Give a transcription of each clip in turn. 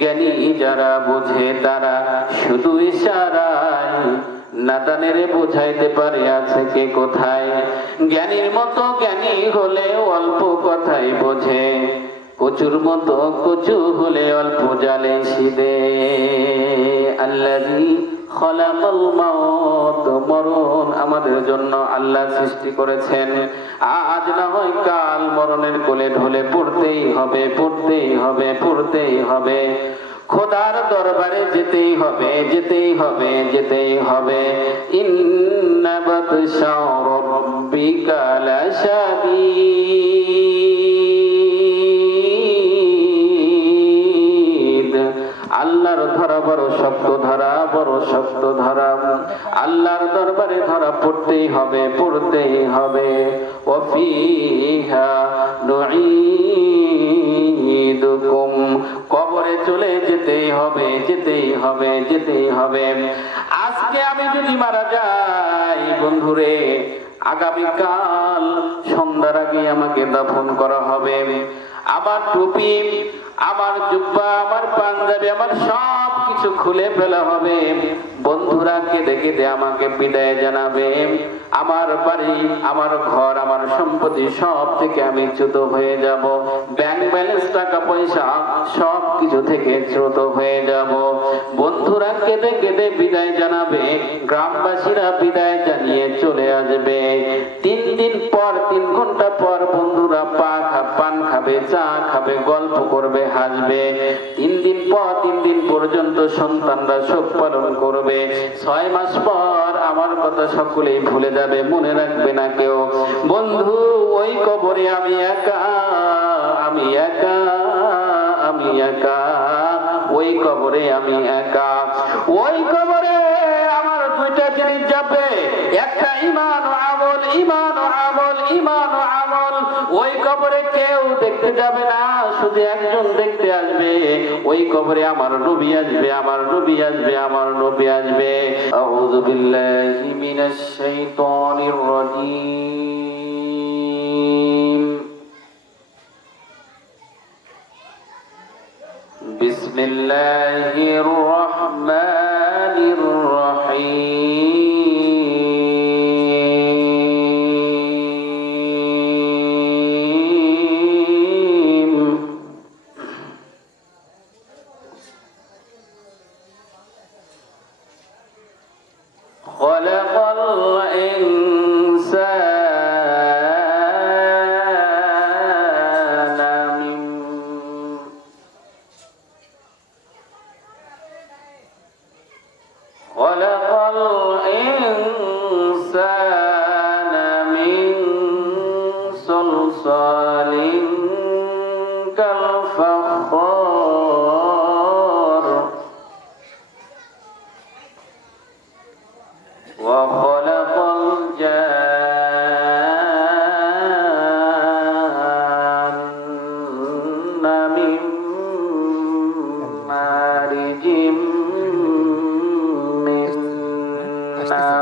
জ্ঞানী যারা বোঝে তারা শুধু ইশারায় নাদানের বোঝাইতে পারে আছে কে কোথায়। জ্ঞানীর মতো জ্ঞানী হলে অল্প কথাই বোঝে, কচুর মতো কচু হলে অল্প জালে সিদে। আল্লাযী খালাকাল মাউত, মরণ আমাদের জন্য আল্লাহ সৃষ্টি করেছেন। আজ না হয় কাল মরণের কোলে ঢলে পড়তেই হবে, পড়তেই হবে, পড়তেই হবে। খোদার দরবারে যেতেই হবে, যেতেই হবে, যেতেই হবে। ইন্না বাতশা রাব্বিকা লাশাদীদ। আল্লাহর ধরা বড় শক্ত ধরা, বড় শক্ত ধরা। আল্লাহর দরবারে ধরা পড়তেই হবে, পড়তেই হবে। ওয়াফিহা নুঈদুকুম, কবরে চলে যেতেই হবে, যেতেই হবে, যেতেই হবে। আজকে আমি যদি মারা যাই বন্ধুরে, আগামীকাল সন্ধ্যার আগে আমাকে দাফন করা হবে। আমার টুপি, আমার জুব্বা, আমার পাঞ্জাবি, আমার সব কিছু খুলে ফেলা হবে। বন্ধুরা কেঁদে কেঁদে আমাকে বিদায় জানাবে। আমার বাড়ি, আমার ঘর, আমার সম্পত্তি সব থেকে আমি চ্যুত হয়ে যাব। ব্যাংক ব্যালেন্স, টাকা পয়সা সব কিছু থেকে চ্যুত হয়ে যাব। বন্ধুরা কেঁদে কেঁদে বিদায় জানাবে, গ্রামবাসীরা বিদায় জানিয়ে চলে আসবে। 3 দিন পর, 3 ঘন্টা পর বন্ধুরা পান খাবে, চা খাবে, গল্প করবে, হাসবে। 3 দিন পর, 3 দিন পর্যন্ত সন্তানরা শোক পালন করবে। 6 মাস পর আমার কথা সকলেই ভুলে যাবে, মনে রাখবে না কেউ। বন্ধু, ওই কবরে আমি একা, আমি একা, আমি একা। ওই কবরে আমি একা। ওই কবরে আমার 2টা জিনিস যাবে, একটা ঈমান ও আমল, ঈমান ও আমল, ঈমান ও আমল। ওই কবরে কেউ দেখতে যাবে না, শুধু একজন দেখতে আসবে। ওই কবরে আমার নবী আসবে, আমার নবী আসবে, আমার নবী আসবে। আউযু বিল্লাহি মিনাশ শাইতানির রাজীম। বিসমিল্লাহির রাহমানির রহিম। খলাকাল ইনসানা মিন খলাকাল ইনসানা মিন সালসালিন কাল ফাখর। وخلق الجان من مارج من نار.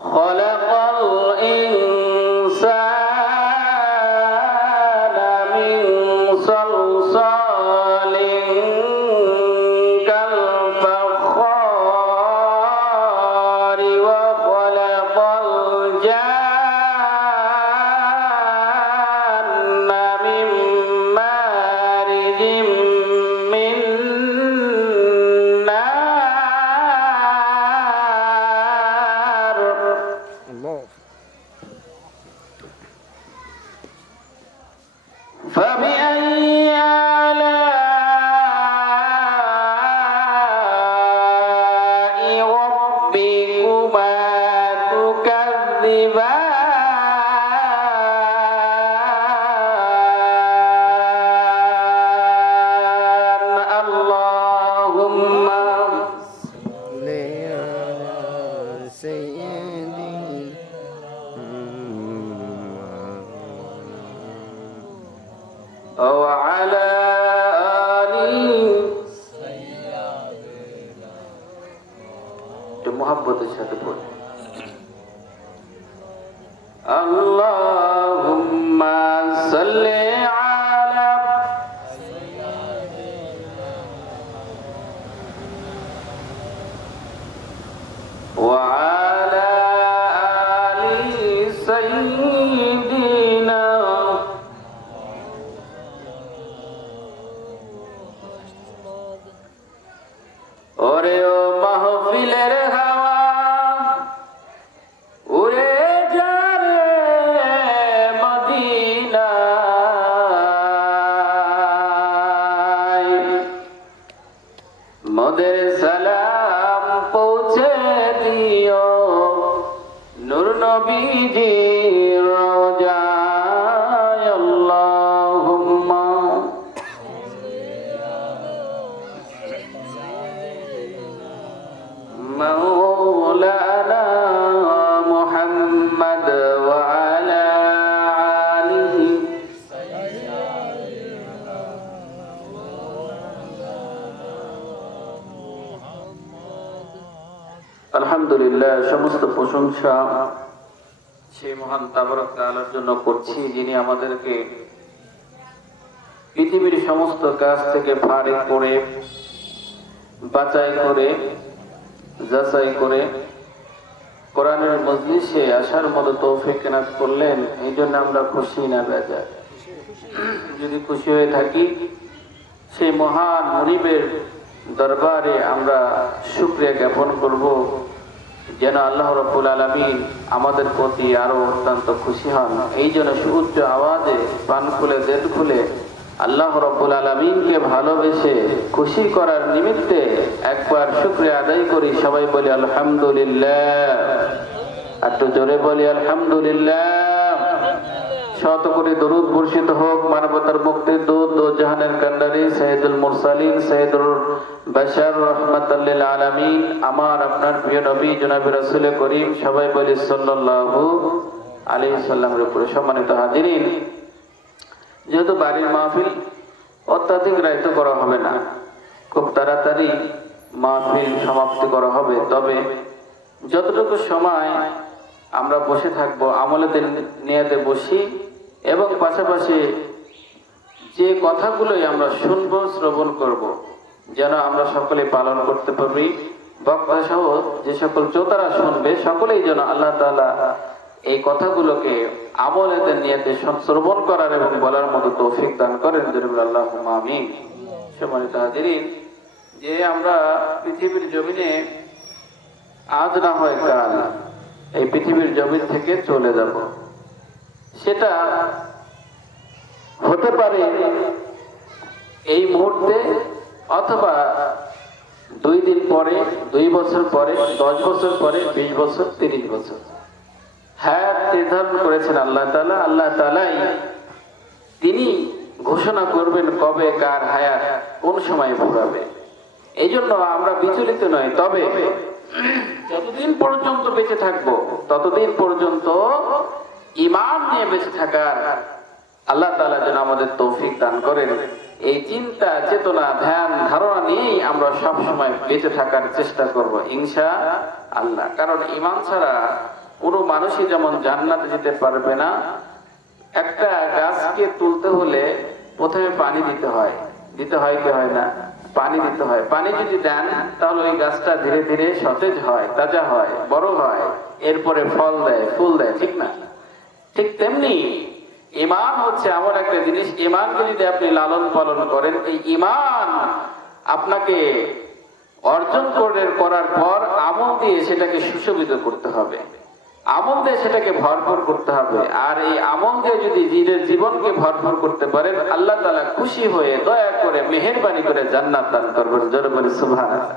خلق الإنسان من صلصال كالفخار وخلق الجان من مارج من نار. فبأي آلاء ربكما تكذبان. اللهم صل على سيدنا وعلى آله মোহাব্বতের সাথে পড়ি। আল্লাহুম্মা সাল্লি আলা ওয়া আলা আলি সাইয়্যিদিনা। ওরে ও মাহফিলের হাওয়া উড়ে যা রে মদিনায়, মোদের সালাম পৌঁছে দিও নূর নবীজির রওজায়। আল্লাহুম্মা مولانا محمد وعلى آله। আলহামদুলিল্লাহ, সমস্ত প্রশংসা সেই মহান তাবারক তাআলার জন্য করছি, যিনি আমাদেরকে পৃথিবীর সমস্ত কাজ থেকে ফারিক করে, বাছাই করে, যাচাই করে কোরআনের মজলিসে আসার মতো তৌফিক এনায়েত করলেন। এই জন্য আমরা খুশি না বেজার? যদি খুশি হয়ে থাকি, সেই মহান মুনিবের দরবারে আমরা শুকরিয়া জ্ঞাপন করব, যেন আল্লাহ রাব্বুল আলামিন আমাদের প্রতি আরো অত্যন্ত খুশি হন। এই জন্য সুউচ্চ আওয়াজে পান খুলে দেদ খুলে আল্লাহ রাব্বুল আলামিনকে ভালোবেসে খুশি করার নিমিত্তে একবার শুকরিয়া আদায় করি। সবাই বলি আলহামদুলিল্লাহ। একটু জোরে বলি আলহামদুলিল্লাহ। শত কোটি দরুদ বর্ষিত হোক মানবতার মুক্তির দূত ও জাহানের কান্ডারি সাইয়্যিদুল মুরসালিন সাইয়্যিদুল বাশার রাহমাতাল লিল আলামিন, আমার আপনার প্রিয় নবী জনাবে রাসূল করিম, সবাই বলি সাল্লাল্লাহু আলাইহি সাল্লামের উপরে। সম্মানিত হাজিরিন, যেহেতু বাড়ির মাহফিল অত্যাধিক রাইত করা হবে না, খুব তাড়াতাড়ি মাহফিল সমাপ্তি করা হবে, তবে যতটুকু সময় আমরা বসে থাকবো আমলেদের নিয়াতে বসি, এবং পাশাপাশি যে কথাগুলোই আমরা শুনবো শ্রবণ করব যেন আমরা সকলে পালন করতে পারি। বক্তা সহ যে সকল শ্রোতারা শুনবে সকলেই যেন আল্লাহ তাআলা এই কথাগুলোকে আমলেদের নিয়াতে শ্রবণ করার এবং বলার মতো তৌফিক দান করেন। আল্লাহুম্মা আমিন। সম্মানিত হাজিরিন, যে আমরা পৃথিবীর জমিনে আজ না হয় কাল এই পৃথিবীর জমিন থেকে চলে যাব, সেটা হতে পারে এই মুহূর্তে, অথবা 2 দিন পরে, 2 বছর পরে, 10 বছর পরে, 20 বছর, 30 বছর। হায়াত নির্ধারণ করেছেন আল্লাহ তাআলা। আল্লাহ তাআলাই তিনি ঘোষণা করবেন কবে কার হায়াত কোন সময় ফুরাবে। এই জন্য আমরা বিচলিত নই, তবে যতদিন পর্যন্ত বেঁচে থাকবো ততদিন পর্যন্ত ঈমান নিয়ে বেঁচে থাকার আল্লাহ তাআলা যেন আমাদের তৌফিক দান করেন। এই চিন্তা চেতনা ধ্যান ধারণা নিয়েই আমরা সব সময় বেঁচে থাকার চেষ্টা করব ইনশাআল্লাহ। কারণ ঈমান ছাড়া কোনো মানুষই যেমন জান্নাতে যেতে পারবে না, একটা গাছকে তুলতে হলে প্রথমে পানি দিতে হয় কি হয় না? পানি দিতে হয়। পানি যদি দেন তাহলে ওই গাছটা ধীরে ধীরে সতেজ হয়, তাজা হয়, বড় হয়, এরপরে ফল দেয়, ফুল দেয়, ঠিক না? ঠিক তেমনি ঈমান হচ্ছে এমন একটা জিনিস, ঈমানকে যদি আপনি লালন পালন করেন, এই ঈমান আপনাকে অর্জন করার পর আমল দিয়ে সেটাকে সুশোভিত করতে হবে, আমল দিয়ে সেটাকে ভরপুর করতে হবে। আর এই আমল দিয়ে যদি নিজের জীবনকে ভরপুর করতে পারেন, আল্লাহ তাআলা খুশি হয়ে দয়া করে মেহেরবানি করে জান্নাত দান করবেন। জোরে বলি সুবহানাল্লাহ।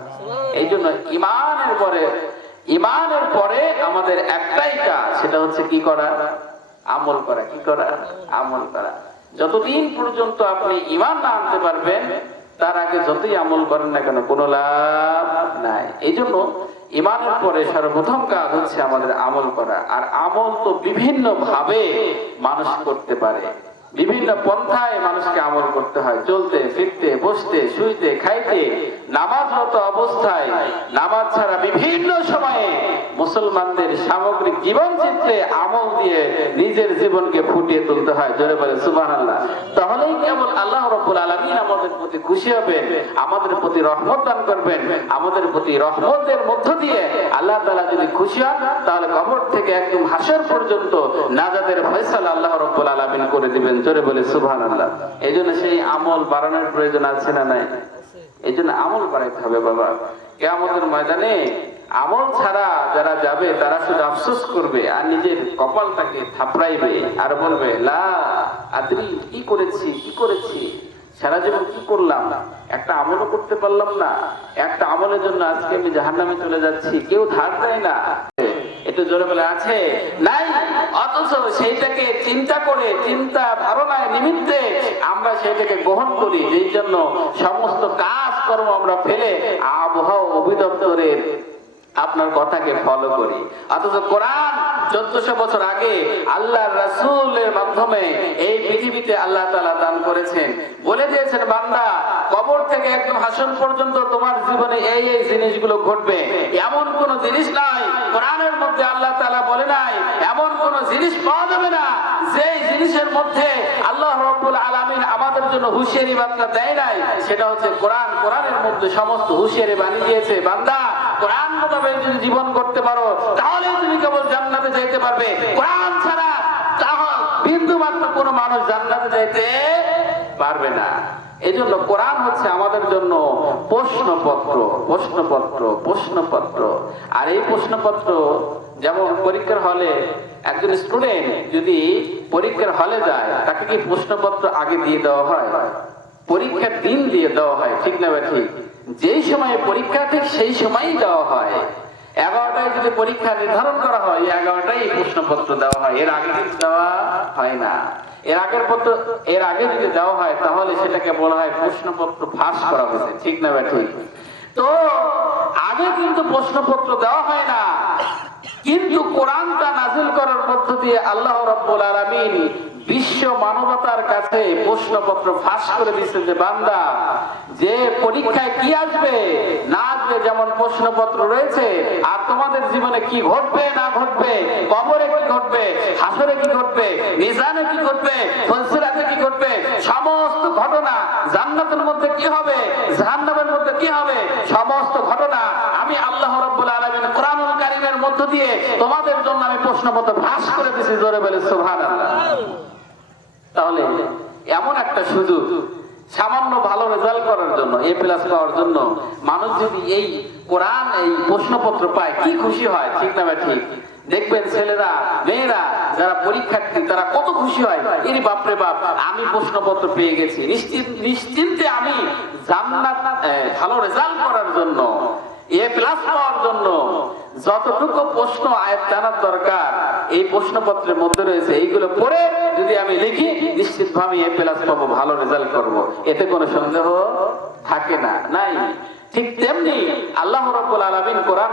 এই জন্য ঈমানের পরে আমাদের একটাই কাজ, সেটা হচ্ছে কি করা? আমল করা। কি করা? আমল করা। যতদিন পর্যন্ত আপনি ঈমান না আনতে পারবেন, তার আগে যতই আমল করেন না কেন কোনো লাভ নাই। এই জন্য ঈমানের পরে সর্বপ্রথম কাজ হচ্ছে আমাদের আমল করা। আর আমল তো বিভিন্ন ভাবে মানুষ করতে পারে, বিভিন্ন পন্থায় মানুষকে আমল করতে হয়। চলতে ফিরতে, বসতে, শুইতে, খাইতে, নামাজরত অবস্থায়, নামাজ ছাড়া বিভিন্ন সময় মুসলমানদের সামগ্রিক জীবন চিত্রে আমল দিয়ে নিজের জীবনকে ফুটিয়ে তুলতে হয়। জোরে বলে সুবহানাল্লাহ। তাহলেই কেবল আল্লাহ রাব্বুল আলামিন আমাদের প্রতি খুশি হবেন, আমাদের প্রতি রহমত দান করবেন। আমাদের প্রতি রহমতের মধ্য দিয়ে আল্লাহ তাআলা যদি খুশি হন, তাহলে কবর থেকে একদম হাসর পর্যন্ত নাজাতের ফয়সালা আল্লাহ রাব্বুল আলামিন করে দিবেন। জোরে বলে সুবহানাল্লাহ। এইজন্য সেই আমল বাড়ানোর প্রয়োজন আছে না নাই? এইজন্য আমল বাড়াইতে হবে বাবা। কিয়ামতের ময়দানে আমল ছাড়া যারা যাবে তারা শুধু আফসোস করবে আর নিজের কপালটাকে থাপড়াইবে আর বলবে লা আদরি, কি করেছি সারা জীবন কি করলাম, একটা আমলও করতে পারলাম না, একটা আমলের জন্য আজকে আমি জাহান্নামে চলে যাচ্ছি। কেউ ধার দেয় না, একটু জোরে বলে আছে নাই। অথচ সেইটাকে চিন্তা করে, চিন্তা ধারণায় নিমিত্তে আমরা সেইটাকে গ্রহণ করি, যেই জন্য সমস্ত কাজ কর্ম আমরা ফেলে আবহাওয়া অধিদপ্তরের আপনার কথাকে ফলো করি। অথচ কোরআন 1400 বছর আগে আল্লাহর রাসূলের মাধ্যমে এই পৃথিবীতে আল্লাহ তাআলা দান করেছেন, বলে দিয়েছেন বান্দা কবর থেকে একদম হাসর পর্যন্ত তোমার জীবনে এই এই জিনিসগুলো ঘটবে। এমন কোন জিনিস নাই কোরআনের মধ্যে আল্লাহ তাআলা বলে নাই, এমন কোন জিনিস পাওয়া যাবে না যেই জিনিসের মধ্যে আল্লাহ রাব্বুল আলামিন আমাদের জন্য হুঁশিয়ারি বার্তা দেয় নাই। সেটা হচ্ছে কোরআন। কোরআনের মধ্যে সমস্ত হুঁশিয়ারি বাণী দিয়েছে, বান্দা কোরআন মোতাবেক যদি জীবন করতে পারো তাহলে তুমি কেবল জান্নাতে যাইতে পারবে। কোরআন ছাড়া বিন্দু মাত্র কোনো মানুষ জান্নাতে যাইতে পারবে না। এজন্য কোরআন হচ্ছে আমাদের জন্য প্রশ্নপত্র। আর এই প্রশ্নপত্র যেমন পরীক্ষার হলে একজন স্টুডেন্ট যদি পরীক্ষার হলে যায়, তাকে কি প্রশ্নপত্র আগে দিয়ে দেওয়া হয়? পরীক্ষার দিন দিয়ে দেওয়া হয়, ঠিক না ঠিক? যেই সময়ে পরীক্ষা ঠিক সেই সময়ই দেওয়া হয়। 11টায় যদি পরীক্ষা নির্ধারণ করা হয়, 11টায় প্রশ্নপত্র দেওয়া হয়, এর আগে কিন্তু দেওয়া হয় না। এর আগে যদি দেওয়া হয় তাহলে সেটাকে বলা হয় প্রশ্নপত্র ফাঁস করা হয়েছে, ঠিক না ঠিক? তো আগে কিন্তু প্রশ্নপত্র দেওয়া হয় না, কিন্তু কোরআনটা নাযিল করার মধ্য দিয়ে আল্লাহ রাব্বুল আলামিন বিশ্ব মানবতার কাছে প্রশ্নপত্র ফাঁস করে দিয়েছে যে বান্দা, যে পরীক্ষায় কি আসবে না আসবে, যেমন প্রশ্নপত্র রয়েছে, আর তোমাদের জীবনে কি ঘটবে না ঘটবে, কবরে কি ঘটবে, হাসরে কি ঘটবে, মিজানে কি ঘটবে, ফসিলাতে কি ঘটবে, সমস্ত ঘটনা, জান্নাতের মধ্যে কি হবে, জাহান্নামের মধ্যে কি হবে, সমস্ত ঘটনা আমি আল্লাহ রাব্বুল আলামিন কোরআনুল কারীমের মধ্য দিয়ে তোমাদের জন্য আমি প্রশ্নপত্র ফাঁস করে দিয়েছি। জোরে বলে সুবহানাল্লাহ। তাহলে এমন একটা সুযোগ, সামান্য ভালো রেজাল্ট করার জন্য, এ প্লাস পাওয়ার জন্য মানুষ যদি এই কোরআন এই প্রশ্নপত্র পায় কি খুশি হয়, ঠিক না ঠিক? দেখবেন ছেলেরা মেয়েরা যারা পরীক্ষার্থী তারা কত খুশি হয়, এর বাপরে বাপ আমি প্রশ্নপত্র পেয়ে গেছি, নিশ্চিন্তে আমি জান্নাত ভালো রেজাল্ট করার জন্য, এ প্লাস পাওয়ার জন্য যতটুকু প্রশ্ন আয়াত জানার দরকার এই প্রশ্নপত্রের মধ্যে রয়েছে, এইগুলো পড়ে যদি আমি লিখি নিশ্চিতভাবে এ প্লাস পাবো, ভালো রেজাল্ট করব, এতে কোনো সন্দেহ থাকে না, নাই। ঠিক তেমনি আল্লাহ রাব্বুল আলামিন কোরআন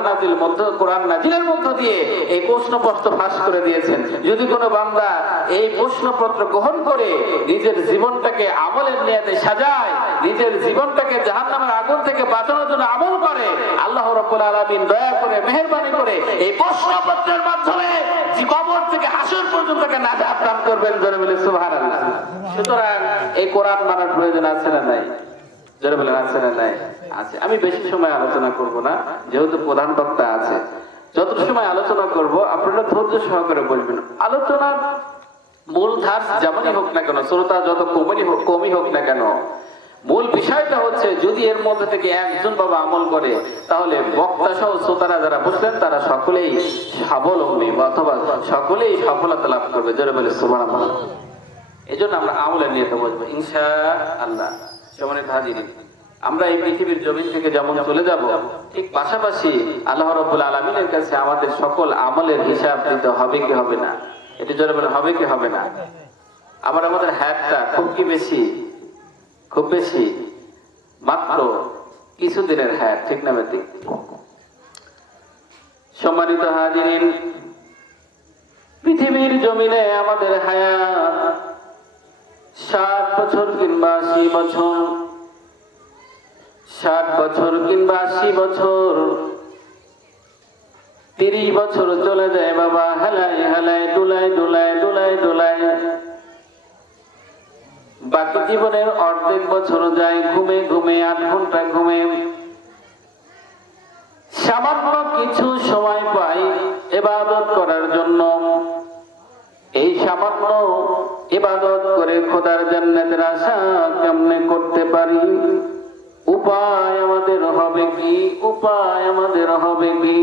নাজিলের মধ্য দিয়ে এই প্রশ্নপত্র ফাঁস করে দিয়েছেন। যদি কোনো বান্দা এই প্রশ্নপত্র গ্রহণ করে নিজের জীবনটাকে আমলের নিয়তে সাজায়, নিজের জীবনটাকে জাহান্নামের আগুন থেকে বাঁচানোর জন্য আমল করে, আল্লাহ রাব্বুল আলামিন দয়া করে মেহেরবানি করে এই প্রশ্নপত্রের মাধ্যমে কবর থেকে হাসর পর্যন্ত নাজাত দান করবেন। জোরে বলে সুবহানাল্লাহ। সুতরাং এই কোরআন মানার প্রয়োজন আছে না নাই? জোরে বলে আছে না নাই? আছে। আমি বেশি সময় আলোচনা করব না, যেহেতু প্রধান বক্তা আছে। যত সময় আলোচনা করব আপনারা ধৈর্য সহকারে বলবেন। আলোচনার মূল ধার যেমনই হোক না কেন, শ্রোতা যত কমই হোক না কেন, মূল বিষয়টা হচ্ছে যদি এর মধ্যে থেকে একজন বাবা আমল করে তাহলে বক্তা সহ শ্রোতারা যারা বসলেন তারা সকলেই স্বাবলম্বী অথবা সকলেই সফলতা লাভ করবে। জোরে বলে সুবহানাল্লাহ। এজন্য আমরা আমলের নিয়তে বসবো ইনশাআল্লাহ। সম্মানিত হাজিরিন, আমরা এই পৃথিবীর জমিন থেকে যেমন চলে যাব, ঠিক পাশাপাশি আল্লাহ রাব্বুল আলামিনের কাছে আমাদের সকল আমলের হিসাব দিতে হবে কি হবে না? এটি জোরে বলে হবে কি হবে না? আমাদের হায়াতটা খুব বেশি মাত্র কিছুদিনের হায়াত, ঠিক না বেটি? সম্মানিত হাজিরিন, পৃথিবীর জমিনে আমাদের হায়াত 60 বছর কিংবা 80 বছর, 60 বছর কিংবা 80 বছর। 30 বছর চলে যায় বাবা, হেলায় হেলায় দুলায় দুলায় দুলায় দুলায়। বাকি জীবনের অর্ধেক বছর যায় ঘুমে ঘুমে, 8 ঘন্টা ঘুমে। সামান্য কিছু সময় পাই ইবাদত করার জন্য। এই সামান্য ইবাদত করে খোদার জান্নাতের আশা কেমনে করতে পারি? উপায় আমাদের হবে কি? উপায় আমাদের হবে কি?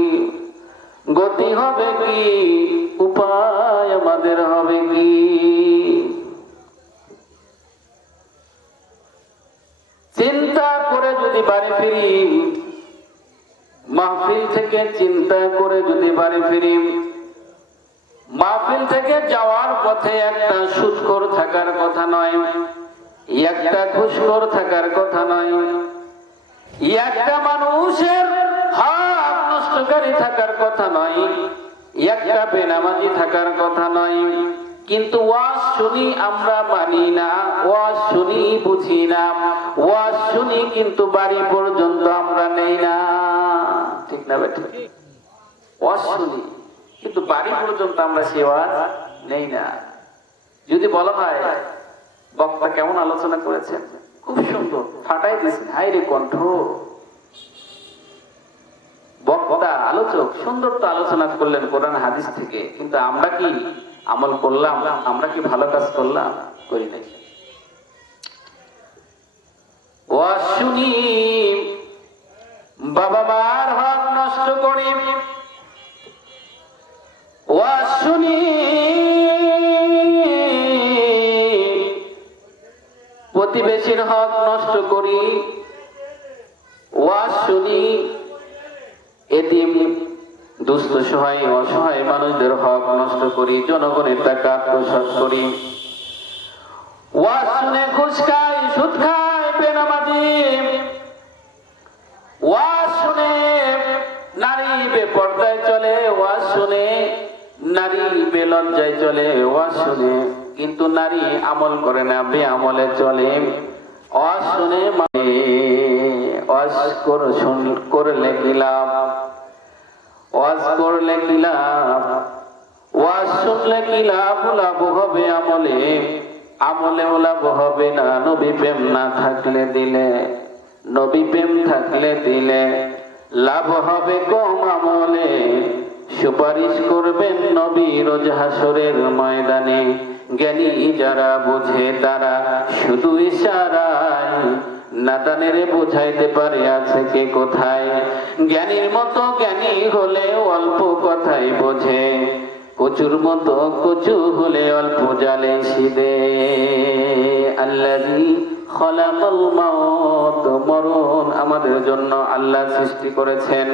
গতি হবে কি? উপায় আমাদের হবে কি? চিন্তা করে যদি বাড়ি ফিরি, মাহফিল থেকে চিন্তা করে যদি বাড়ি ফিরি, মাহফিল থেকে যাওয়ার পথে একটা সুদখোর থাকার কথা নয়, একটা ঘুষখোর থাকার কথা নয়, একটা মানুষের হক নষ্টকারী থাকার কথা নয়, একটা বেনামাজি থাকার কথা নয়। কিন্তু ওয়াজ শুনি আমরা মানি না, ওয়াজ শুনি বুঝি না, ওয়াজ শুনি কিন্তু বাড়ি পর্যন্ত আমরা নেই না। ঠিক না বেটা? ওয়াজ শুনি কিন্তু বাড়ি পর্যন্ত আমরা সে ওয়াজ নেই না। যদি বলা হয় বক্তা কেমন আলোচনা করেছেন, খুব সুন্দর, ফাটাই দিয়েছেন, হাই রে কণ্ঠ। বক্তা আলোচক সুন্দর তো আলোচনা করলেন কোরআন হাদিস থেকে, কিন্তু আমরা কি আমল করলাম? আমরা কি ভালো কাজ করলাম? করি নাই। ওয়াজ শুনি, বাবা মার হক নষ্ট করি, ওয়াজ শুনি, প্রতিবেশীর হক নষ্ট করি, ওয়াজ শুনি, এতিম দুস্থ সহায় অসহায় মানুষদের হক নষ্ট করি, জনগণের টাকা আত্মসাৎ করি, ওয়াজ শুনে ঘুষ খাই, সুদ খাই, বেনামাজি, ওয়াজ শুনে নারী বেপর্দায় চলে, ওয়াজ শুনে নারী বেলজ্জায় চলে, ওয়াজ শুনে কিন্তু নারী আমল করে না, বেআমলে চলে। ওয়াজ শুনে ওয়াজ করলে কি লাভ? ওয়াজ করলে কি লাভ? ওয়াজ শুনলে কি লাভ? লাভ হবে আমলে, আমলেও লাভ হবে না। নবী প্রেম না থাকলে দিলে, নবী প্রেম থাকলে দিলে লাভ হবে কম আমলে। সুপারিশ করবেন নবী রোজ হাসরের ময়দানে। জ্ঞানী যারা বোঝে তারা শুধু ইশারায় নাদানের বোঝাইতে পারে আছে কে কোথায়। জ্ঞানীর মতো জ্ঞানী হলে অল্প কথাই বোঝে, কচুর মতো কচু হলে অল্প জালে সিদে। আল্লাযী খলাকাল মাউত, মরণ আমাদের জন্য আল্লাহ সৃষ্টি করেছেন।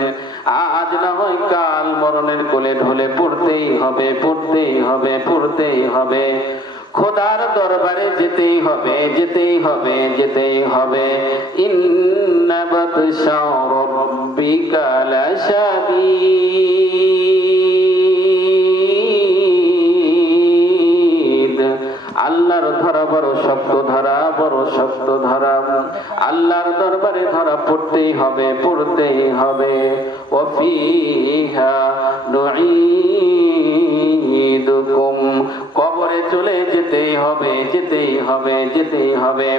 আজ না হয় কাল মরণের কোলে ঢলে পড়তেই হবে, পড়তেই হবে, পড়তেই হবে। খোদার দরবারে যেতেই হবে, যেতেই হবে, যেতেই হবে। ইন্না বাতশা রাব্বিকা লাশাদীদ। আল্লাহর ধরা বড় শক্ত ধরা, বড় শক্ত ধরা। আল্লাহর দরবারে ধরা পড়তেই হবে, পড়তেই হবে। ওয়াফিহা নুঈদুকুম, কবরে চলে যেতেই হবে, যেতেই হবে, যেতেই হবে।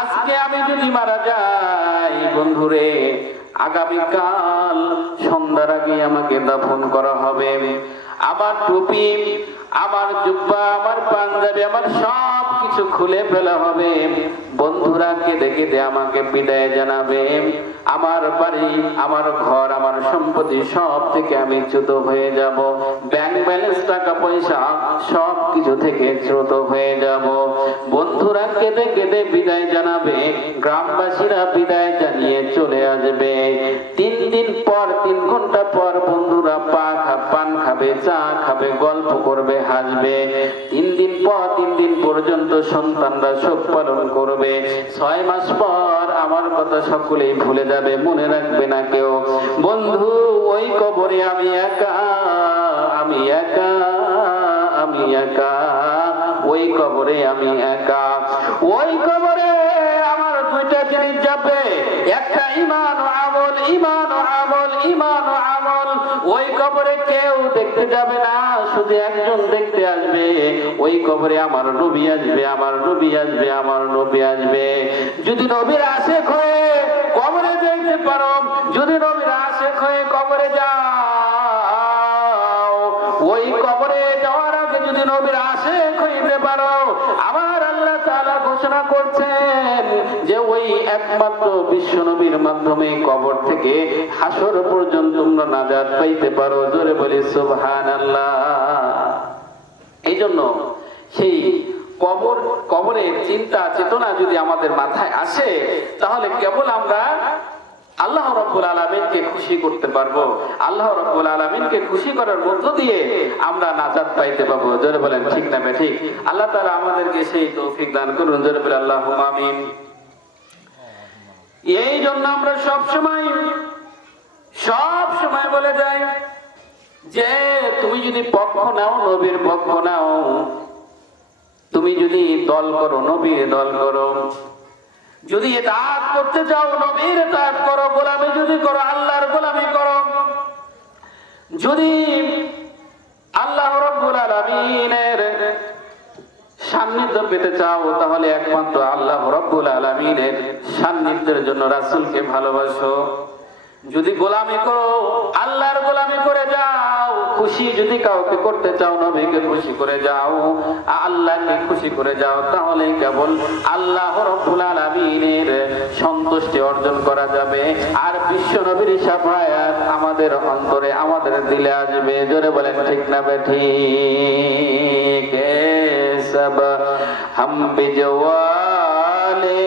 আজকে আমি যদি মারা যাই বন্ধুরে, আগামীকাল সন্ধ্যার আগে আমাকে দাফন করা হবে। আমার টুপি, আমার জুব্বা, আমার পাঞ্জাবি, আমার সব কিছু খুলে ফেলা হবে। বন্ধুরা কেঁদে কেঁদে আমাকে বিদায় জানাবে। আমার বাড়ি, আমার ঘর, আমার সম্পত্তি সব থেকে আমি চ্যুত হয়ে যাব। ব্যাংক ব্যালেন্স, টাকা পয়সা সব কিছু থেকে চ্যুত হয়ে যাব। বন্ধুরা কেঁদে কেঁদে বিদায় জানাবে, গ্রামবাসীরা বিদায় জানিয়ে চলে আসবে। 3 দিন পর, 3 ঘন্টা পর বন্ধুরা পান খাবে, চা খাবে, গল্প করবে, হাসবে। 3 দিন পর, 3 দিন পর্যন্ত সন্তানরা শোক পালন করবে। 6 মাস পর আমার কথা সকলেই ভুলে যাবে, মনে রাখবে না কেউ। বন্ধু, ওই কবরে আমি একা, আমি একা, আমি একা। ওই কবরে আমি একা। ওই কবরে আমার 2টা জিনিস যাবে, একটা ঈমান ও আমল, ঈমান ও আমল, ঈমান ও আমল। ওই কবরে কেউ দেখতে যাবে না, শুধু একজন দেখতে আসবে। ওই কবরে আমার নবী আসবে, আমার নবী আসবে, আমার নবী আসবে। যদি নবীর আশিক হয়ে কবরে যাইতে পারো, যদি নবীর আশিক হয়ে কবরে যাও, ওই কবরে যাওয়ার আগে যদি নবীর আশিক হইতে পারো, আমার আল্লাহ তাআলা ঘোষণা করছেন যে ওই একমাত্র বিশ্ব নবীর মাধ্যমে কবর থেকে হাসর পর্যন্ত তোমরা নাজাত পাইতে পারো। জোরে বলি সুবহানাল্লাহ। এই জন্য সেই কবরের চিন্তা চেতনা যদি আমাদের মাথায় আসে, তাহলে কেবল আমরা আল্লাহ রাব্বুল আলামিনকে খুশি করতে পারবো। আল্লাহ রাব্বুল আলামিনকে খুশি করার মধ্য দিয়ে আমরা নাজাত পাইতে পাবো। জোরে বলেন ঠিক না ঠিক? আল্লাহ তাআলা আমাদেরকে সেই তৌফিক দান করুন। জোরে বলে আল্লাহুম্মা আমিন। এই জন্য আমরা সব সময় বলে যাই যে তুমি যদি পক্ষ নাও, নবীর পক্ষ নাও, তুমি যদি দল করো, নবীর দল করো, যদি ইতাআত করতে চাও, নবীর ইতাআত করো, গোলামি যদি করো, আল্লাহর গোলামি করো, যদি আল্লাহ রাব্বুল আলামিনের সান্নিধ্য পেতে চাও, তাহলে একমাত্র আল্লাহ রাব্বুল আলামিনের সান্নিধ্যের জন্য রাসূলকে ভালোবাসো। যদি গোলামি করো, আল্লাহর গোলামি করে যাও। খুশি যদি কাউকে করতে চাও, নবীকে খুশি করে যাও, আল্লাহকে খুশি করে যাও, তাহলে কেবল আল্লাহ রাব্বুল আলামিনের সন্তুষ্টি অর্জন করা যাবে। আর বিশ্ব নবীর শাফায়াত আমাদের অন্তরে, আমাদের দিলে আসবে। জোরে বলেন ঠিক না ঠিক? সব হাম বিজওয়ালে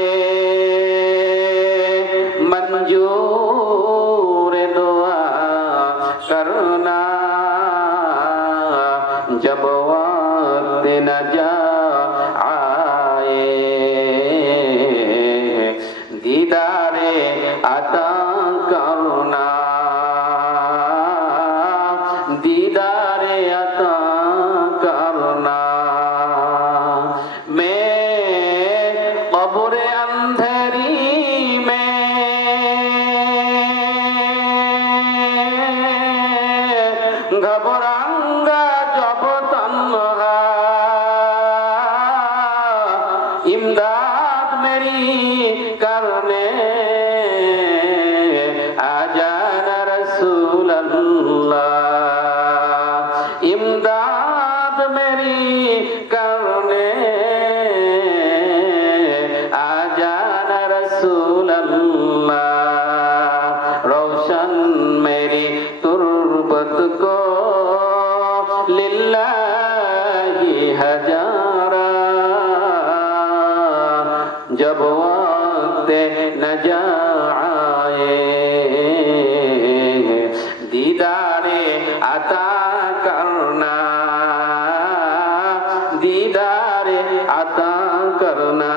मंजूर दुआ करना, जब वक्त नजा आए दीदारे अता करना, दीदारे अता करना। मैं कब्र अंधेरी घबराऊंगा जब तन्हा, इमदाद मेरी करने आजा न रसूल अल्लाह, इमदाद मेरी करने आजा न रसूल अल्लाह, रोशन मेरी तुर्बत को लिल्लाही हजारा, जब वक्त नजा आए दीदारे अता करना, दीदारे अता करना।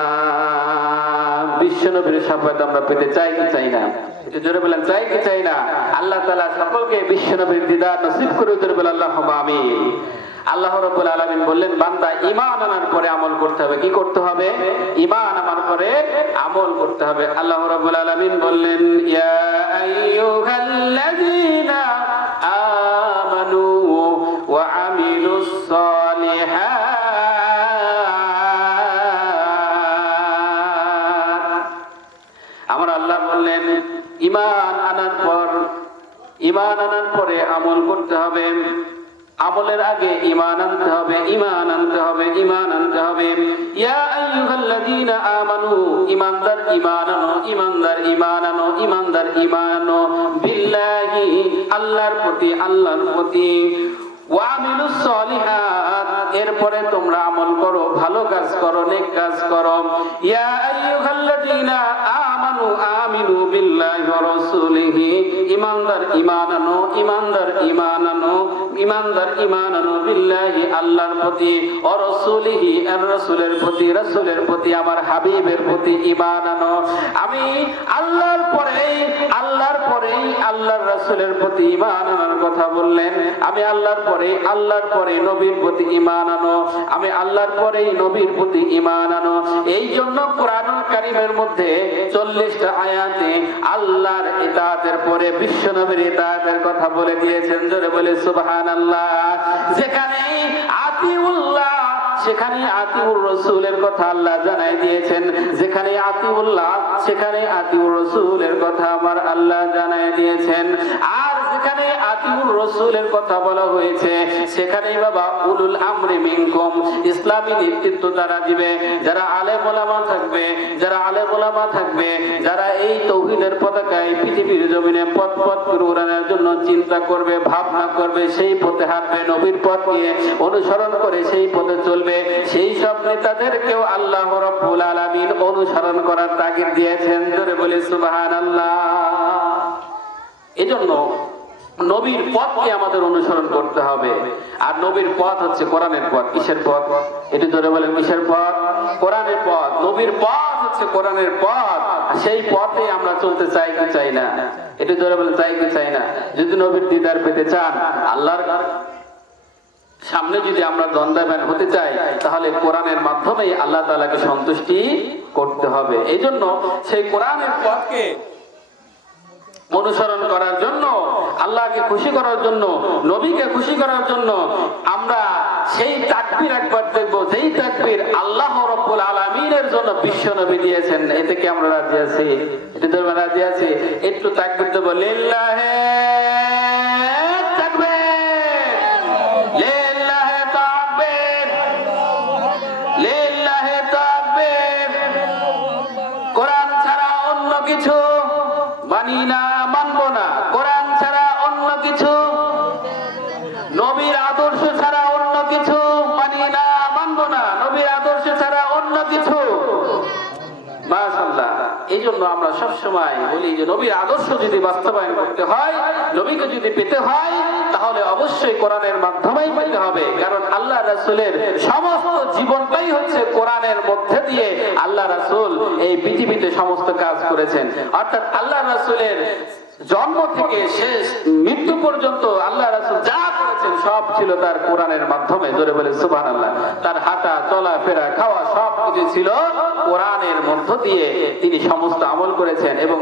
বিশ্ব নবীর শাফায়াত আমরা পেতে চাই কি চাই না? একটু জোরে বলেন, চাই কি চাই না? আল্লাহ তাআলা সকলকে বিশ্ব নবীর দিদার নসিব করে। জোরে বলেন আল্লাহুম্মা আমিন। আল্লাহ রাব্বুল আলামিন বললেন, বান্দা ঈমান আনার পরে আমল করতে হবে। কি করতে হবে? ঈমান আনার পরে আমল করতে হবে। আল্লাহ রাব্বুল আলামিন বললেন, ইয়া আইয়ুহাল্লাযীনা আমানু ওয়া আমিলুস সালিহাত। আমার আল্লাহ বললেন, ঈমান আনার পরে আমল করতে হবে। আমলের আগে ঈমান আনতে হবে, ঈমান আনতে হবে, ঈমান আনতে হবে। ইয়া আইয়ুহাল্লাযীনা আমানু, ঈমানদার ঈমান আনো, ঈমানদার ঈমান আনো, ঈমানদার ঈমান আনো বিল্লাহি, আল্লাহর প্রতি, আল্লাহর প্রতি। ওয়া আমিলুস সালিহাত, এরপরে তোমরা আমল করো, ভালো কাজ করো, নেক কাজ করো। ইয়া আইয়ুহাল্লাযীনা আমানু আমিনু বিল্লাহি ওয়া রাসূলিহি, ঈমানদার ঈমান আনো, ঈমানদার ঈমান আনো, ইমানদার ঈমান আনো বিল্লাহি আল্লাহর প্রতি ও রাসূলিহি আর রাসূলের প্রতি আমার হাবিবের প্রতি ঈমান আনো। আমি আল্লাহর পরেই আল্লাহর রাসূলের প্রতি ঈমান আনার কথা বললেন। আমি আল্লাহর পরে নবীর প্রতি ঈমান আনো। আমি আল্লাহর পরেই নবীর প্রতি ঈমান আনো। এই জন্য কোরআনুল কারীমের মধ্যে 40টা আয়াতে আল্লাহর ইতাআতের পরে বিশ্ব নবীর ইতাআতের কথা বলে দিয়েছেন। জোরে বলে সুবহানাল্লাহ। যেখানে আতিউল্লাহ সেখানে আতিউর রাসূলের কথা আল্লাহ জানাই দিয়েছেন। যেখানে আতিউল্লাহ সেখানে আতিউর রাসূলের কথা আমার আল্লাহ জানাই দিয়েছেন। আর যেখানে আতিউর রাসূলের কথা বলা হয়েছে সেখানেই বাবা উলুল আমরি মিনকুম ইসলামী নেতৃত্ব যারা দিবে, যারা আলেম ওলামা থাকবে, যারা এই তাওহীদের পতাকায় পৃথিবীর জমিনে পথ করে উড়ানোর জন্য চিন্তা করবে, ভাবনা করবে, সেই পথে হাঁটবে, নবীর পথ নিয়ে অনুসরণ করে সেই পথে চলবে, সেই সব নেতাদেরকেও আল্লাহ রাব্বুল আলামিন অনুসরণ করার তাগিদ দিয়েছেন। জোরে বলে সুবহানাল্লাহ। এজন্য নবীর পথকে আমাদের অনুসরণ করতে হবে। আর নবীর পথ হচ্ছে কোরআনের পথ। কিসের পথ? এটি ধরে বলেন কিসের পথ? কোরআনের পথ। নবীর পথ হচ্ছে কোরআনের পথ। সেই পথে আমরা চলতে চাই কি চাই না? এটি ধরে বলেন চাই কি চাই না? যদি নবীর দিদার পেতে চান, আল্লাহর সামনে যদি আমরা দণ্ডায়মান হতে চাই, তাহলে কোরআনের মাধ্যমেই আল্লাহ তাআলাকে সন্তুষ্টি করতে হবে। এই জন্য সেই কোরআনের পথকে অনুসরণ করার জন্য, আল্লাহকে খুশি করার জন্য, নবীকে খুশি করার জন্য আমরা সেই তাকবীর একবার দেখবো, যেই তাকবীর আল্লাহ রাব্বুল আলামিনের জন্য বিশ্ব নবী দিয়েছেন। এতে কি আমরা রাজি আছি? এতে তো আমরা রাজি আছি। একটু তাকবীর দেব। লিল্লাহি তাকবীর, লিল্লাহি তাকবীর, লিল্লাহি তাকবীর। কোরআন ছাড়া অন্য কিছু মানি না, মানবো না। কোরআন ছাড়া অন্য কিছু, নবীর আদর্শ ছাড়া অন্য কিছু মানি না, মানবো না। নবীর আদর্শ ছাড়া অন্য কিছু। মাশাআল্লাহ। এই জন্য আমরা সবসময় বলি যে নবীর আদর্শ যদি বাস্তবায়ন করতে হয়, নবীকে যদি পেতে হয়, তাহলে অবশ্যই কোরআনের মাধ্যমেই পেতে হবে। কারণ আল্লাহ রাসূলের সমস্ত জীবনটাই হচ্ছে কোরআনের মধ্যে দিয়ে আল্লাহ রাসূল এই পৃথিবীতে সমস্ত কাজ করেছেন। অর্থাৎ আল্লাহ রাসূলের জন্ম থেকে শেষ মৃত্যু পর্যন্ত আল্লাহ রাসূল যা করেছেন সব ছিল তার কোরআনের মাধ্যমে। জোরে বলে সুবহানাল্লাহ। তার হাঁটা, চলা ফেরা, খাওয়া সব কিছু ছিল কোরআনের মধ্য দিয়ে তিনি সমস্ত আমল করেছেন। এবং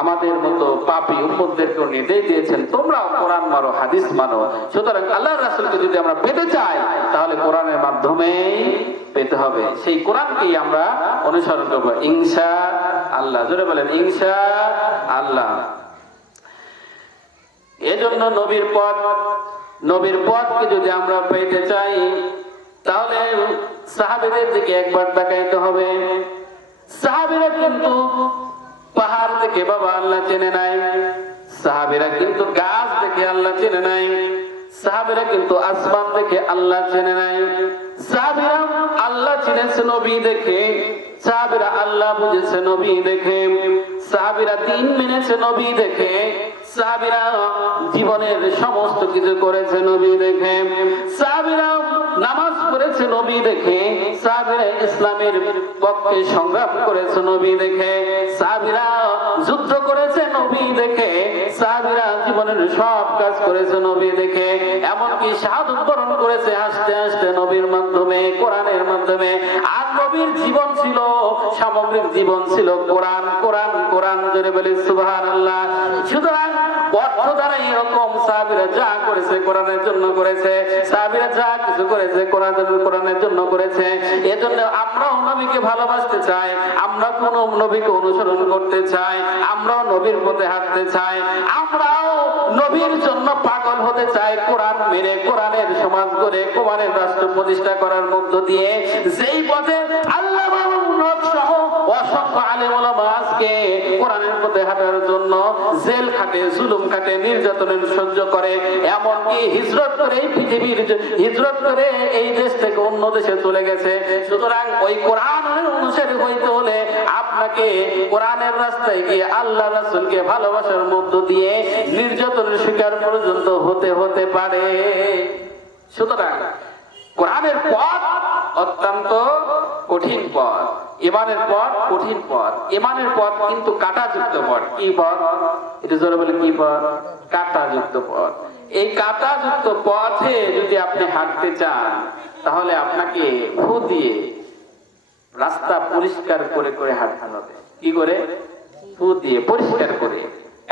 আমাদের মতো পাপী উম্মতদেরকে নির্দেশ দিয়েছেন, তোমরাও কোরআন মানো, হাদিস মানো। সুতরাং আল্লাহর রাসূলকে যদি আমরা পেতে চাই, তাহলে কোরআনের মাধ্যমেই পেতে হবে। সেই কোরআনকেই আমরা অনুসরণ করব ইনশাআল্লাহ। জোরে বলেন ইনশাআল্লাহ। এজন্য নবীর পথকে যদি আমরা পেতে চাই, তাহলে সাহাবীদের দিকে একবার তাকাইতে হবে। সাহাবীরা কিন্তু পাহাড় থেকে বাবা আল্লাহ চেনে নাই, সাহাবীরা কিন্তু গাছ দেখে আল্লাহ চেনে নাই, সাহাবীরা কিন্তু আসমান দেখে আল্লাহ চেনে নাই। সাহাবীরা আল্লাহ চিনেছে নবী দেখে, সাহাবীরা আল্লাহ বুঝেছে নবী দেখে, সাহাবীরা দ্বীন মেনেছে নবী দেখে, সাহাবীরা জীবনের সমস্ত কিছু করেছে নবী দেখে, সাহাবীরা নামাজ পড়েছে নবী দেখে, সাহাবীরা ইসলামের পক্ষে সংগ্রাম করেছে নবী দেখে, সাহাবীরা যুদ্ধ করেছে নবী দেখে, সাহাবীরা জীবনের সব কাজ করেছে নবী দেখে, এমনকি শাহাদাত বরণ করেছে হাসতে হাসতে নবীর মাধ্যমে, কোরআনের মাধ্যমে। আর নবীর জীবন ছিল, সামগ্রিক জীবন ছিল কোরআন, কোরআন, কোরআন। জোরে বলি সুবহানাল্লাহ। সুতরাং অর্থ দ্বারা এরকম সাহাবীরা যা করেছে কোরআনের জন্য করেছে, সাহাবীরা যা কিছু করেছে কোরআনের জন্য করেছে। এজন্য আমরাও নবীকে ভালোবাসতে চাই, আমরা কোন নবীকে অনুসরণ করতে চাই, আমরাও নবীর পথে হাঁটতে চাই, আমরাও নবীর জন্য পাগল হতে চাই। কোরআন মেনে, কোরআনের সমাজ করে, কোরআনের রাষ্ট্র প্রতিষ্ঠা করার মধ্য দিয়ে যেই পথে আল্লাহ সহ অসংখ্য আলেম ওলামা আজকে কোরআনের পথে হাঁটার জন্য জেল খাটে, জুলুম খাটে, নির্যাতনের সহ্য করে, এমনকি হিজরত করে এই পৃথিবীর হিজরত করে এই দেশ থেকে অন্য দেশে চলে গেছে। সুতরাং ওই কোরআনের অনুসারী হইতে হলে আপনাকে কোরআনের রাস্তায় গিয়ে আল্লাহ রাসূলকে ভালোবাসার মধ্য দিয়ে নির্যাতনের শিকার পর্যন্ত হতে পারে। সুতরাং কোরআনের পথ অত্যন্ত কঠিন পথ, ইমানের পথ কঠিন পথ। ইমানের পথ কিন্তু কাঁটাযুক্ত পথ। কি পথ? এটা জোরে বলে কি পথ? কাঁটাযুক্ত পথ। এই কাঁটাযুক্ত পথে যদি আপনি হাঁটতে চান তাহলে আপনাকে ফু দিয়ে রাস্তা পরিষ্কার করে করে হাঁটতে হবে। কি করে? ফু দিয়ে পরিষ্কার করে।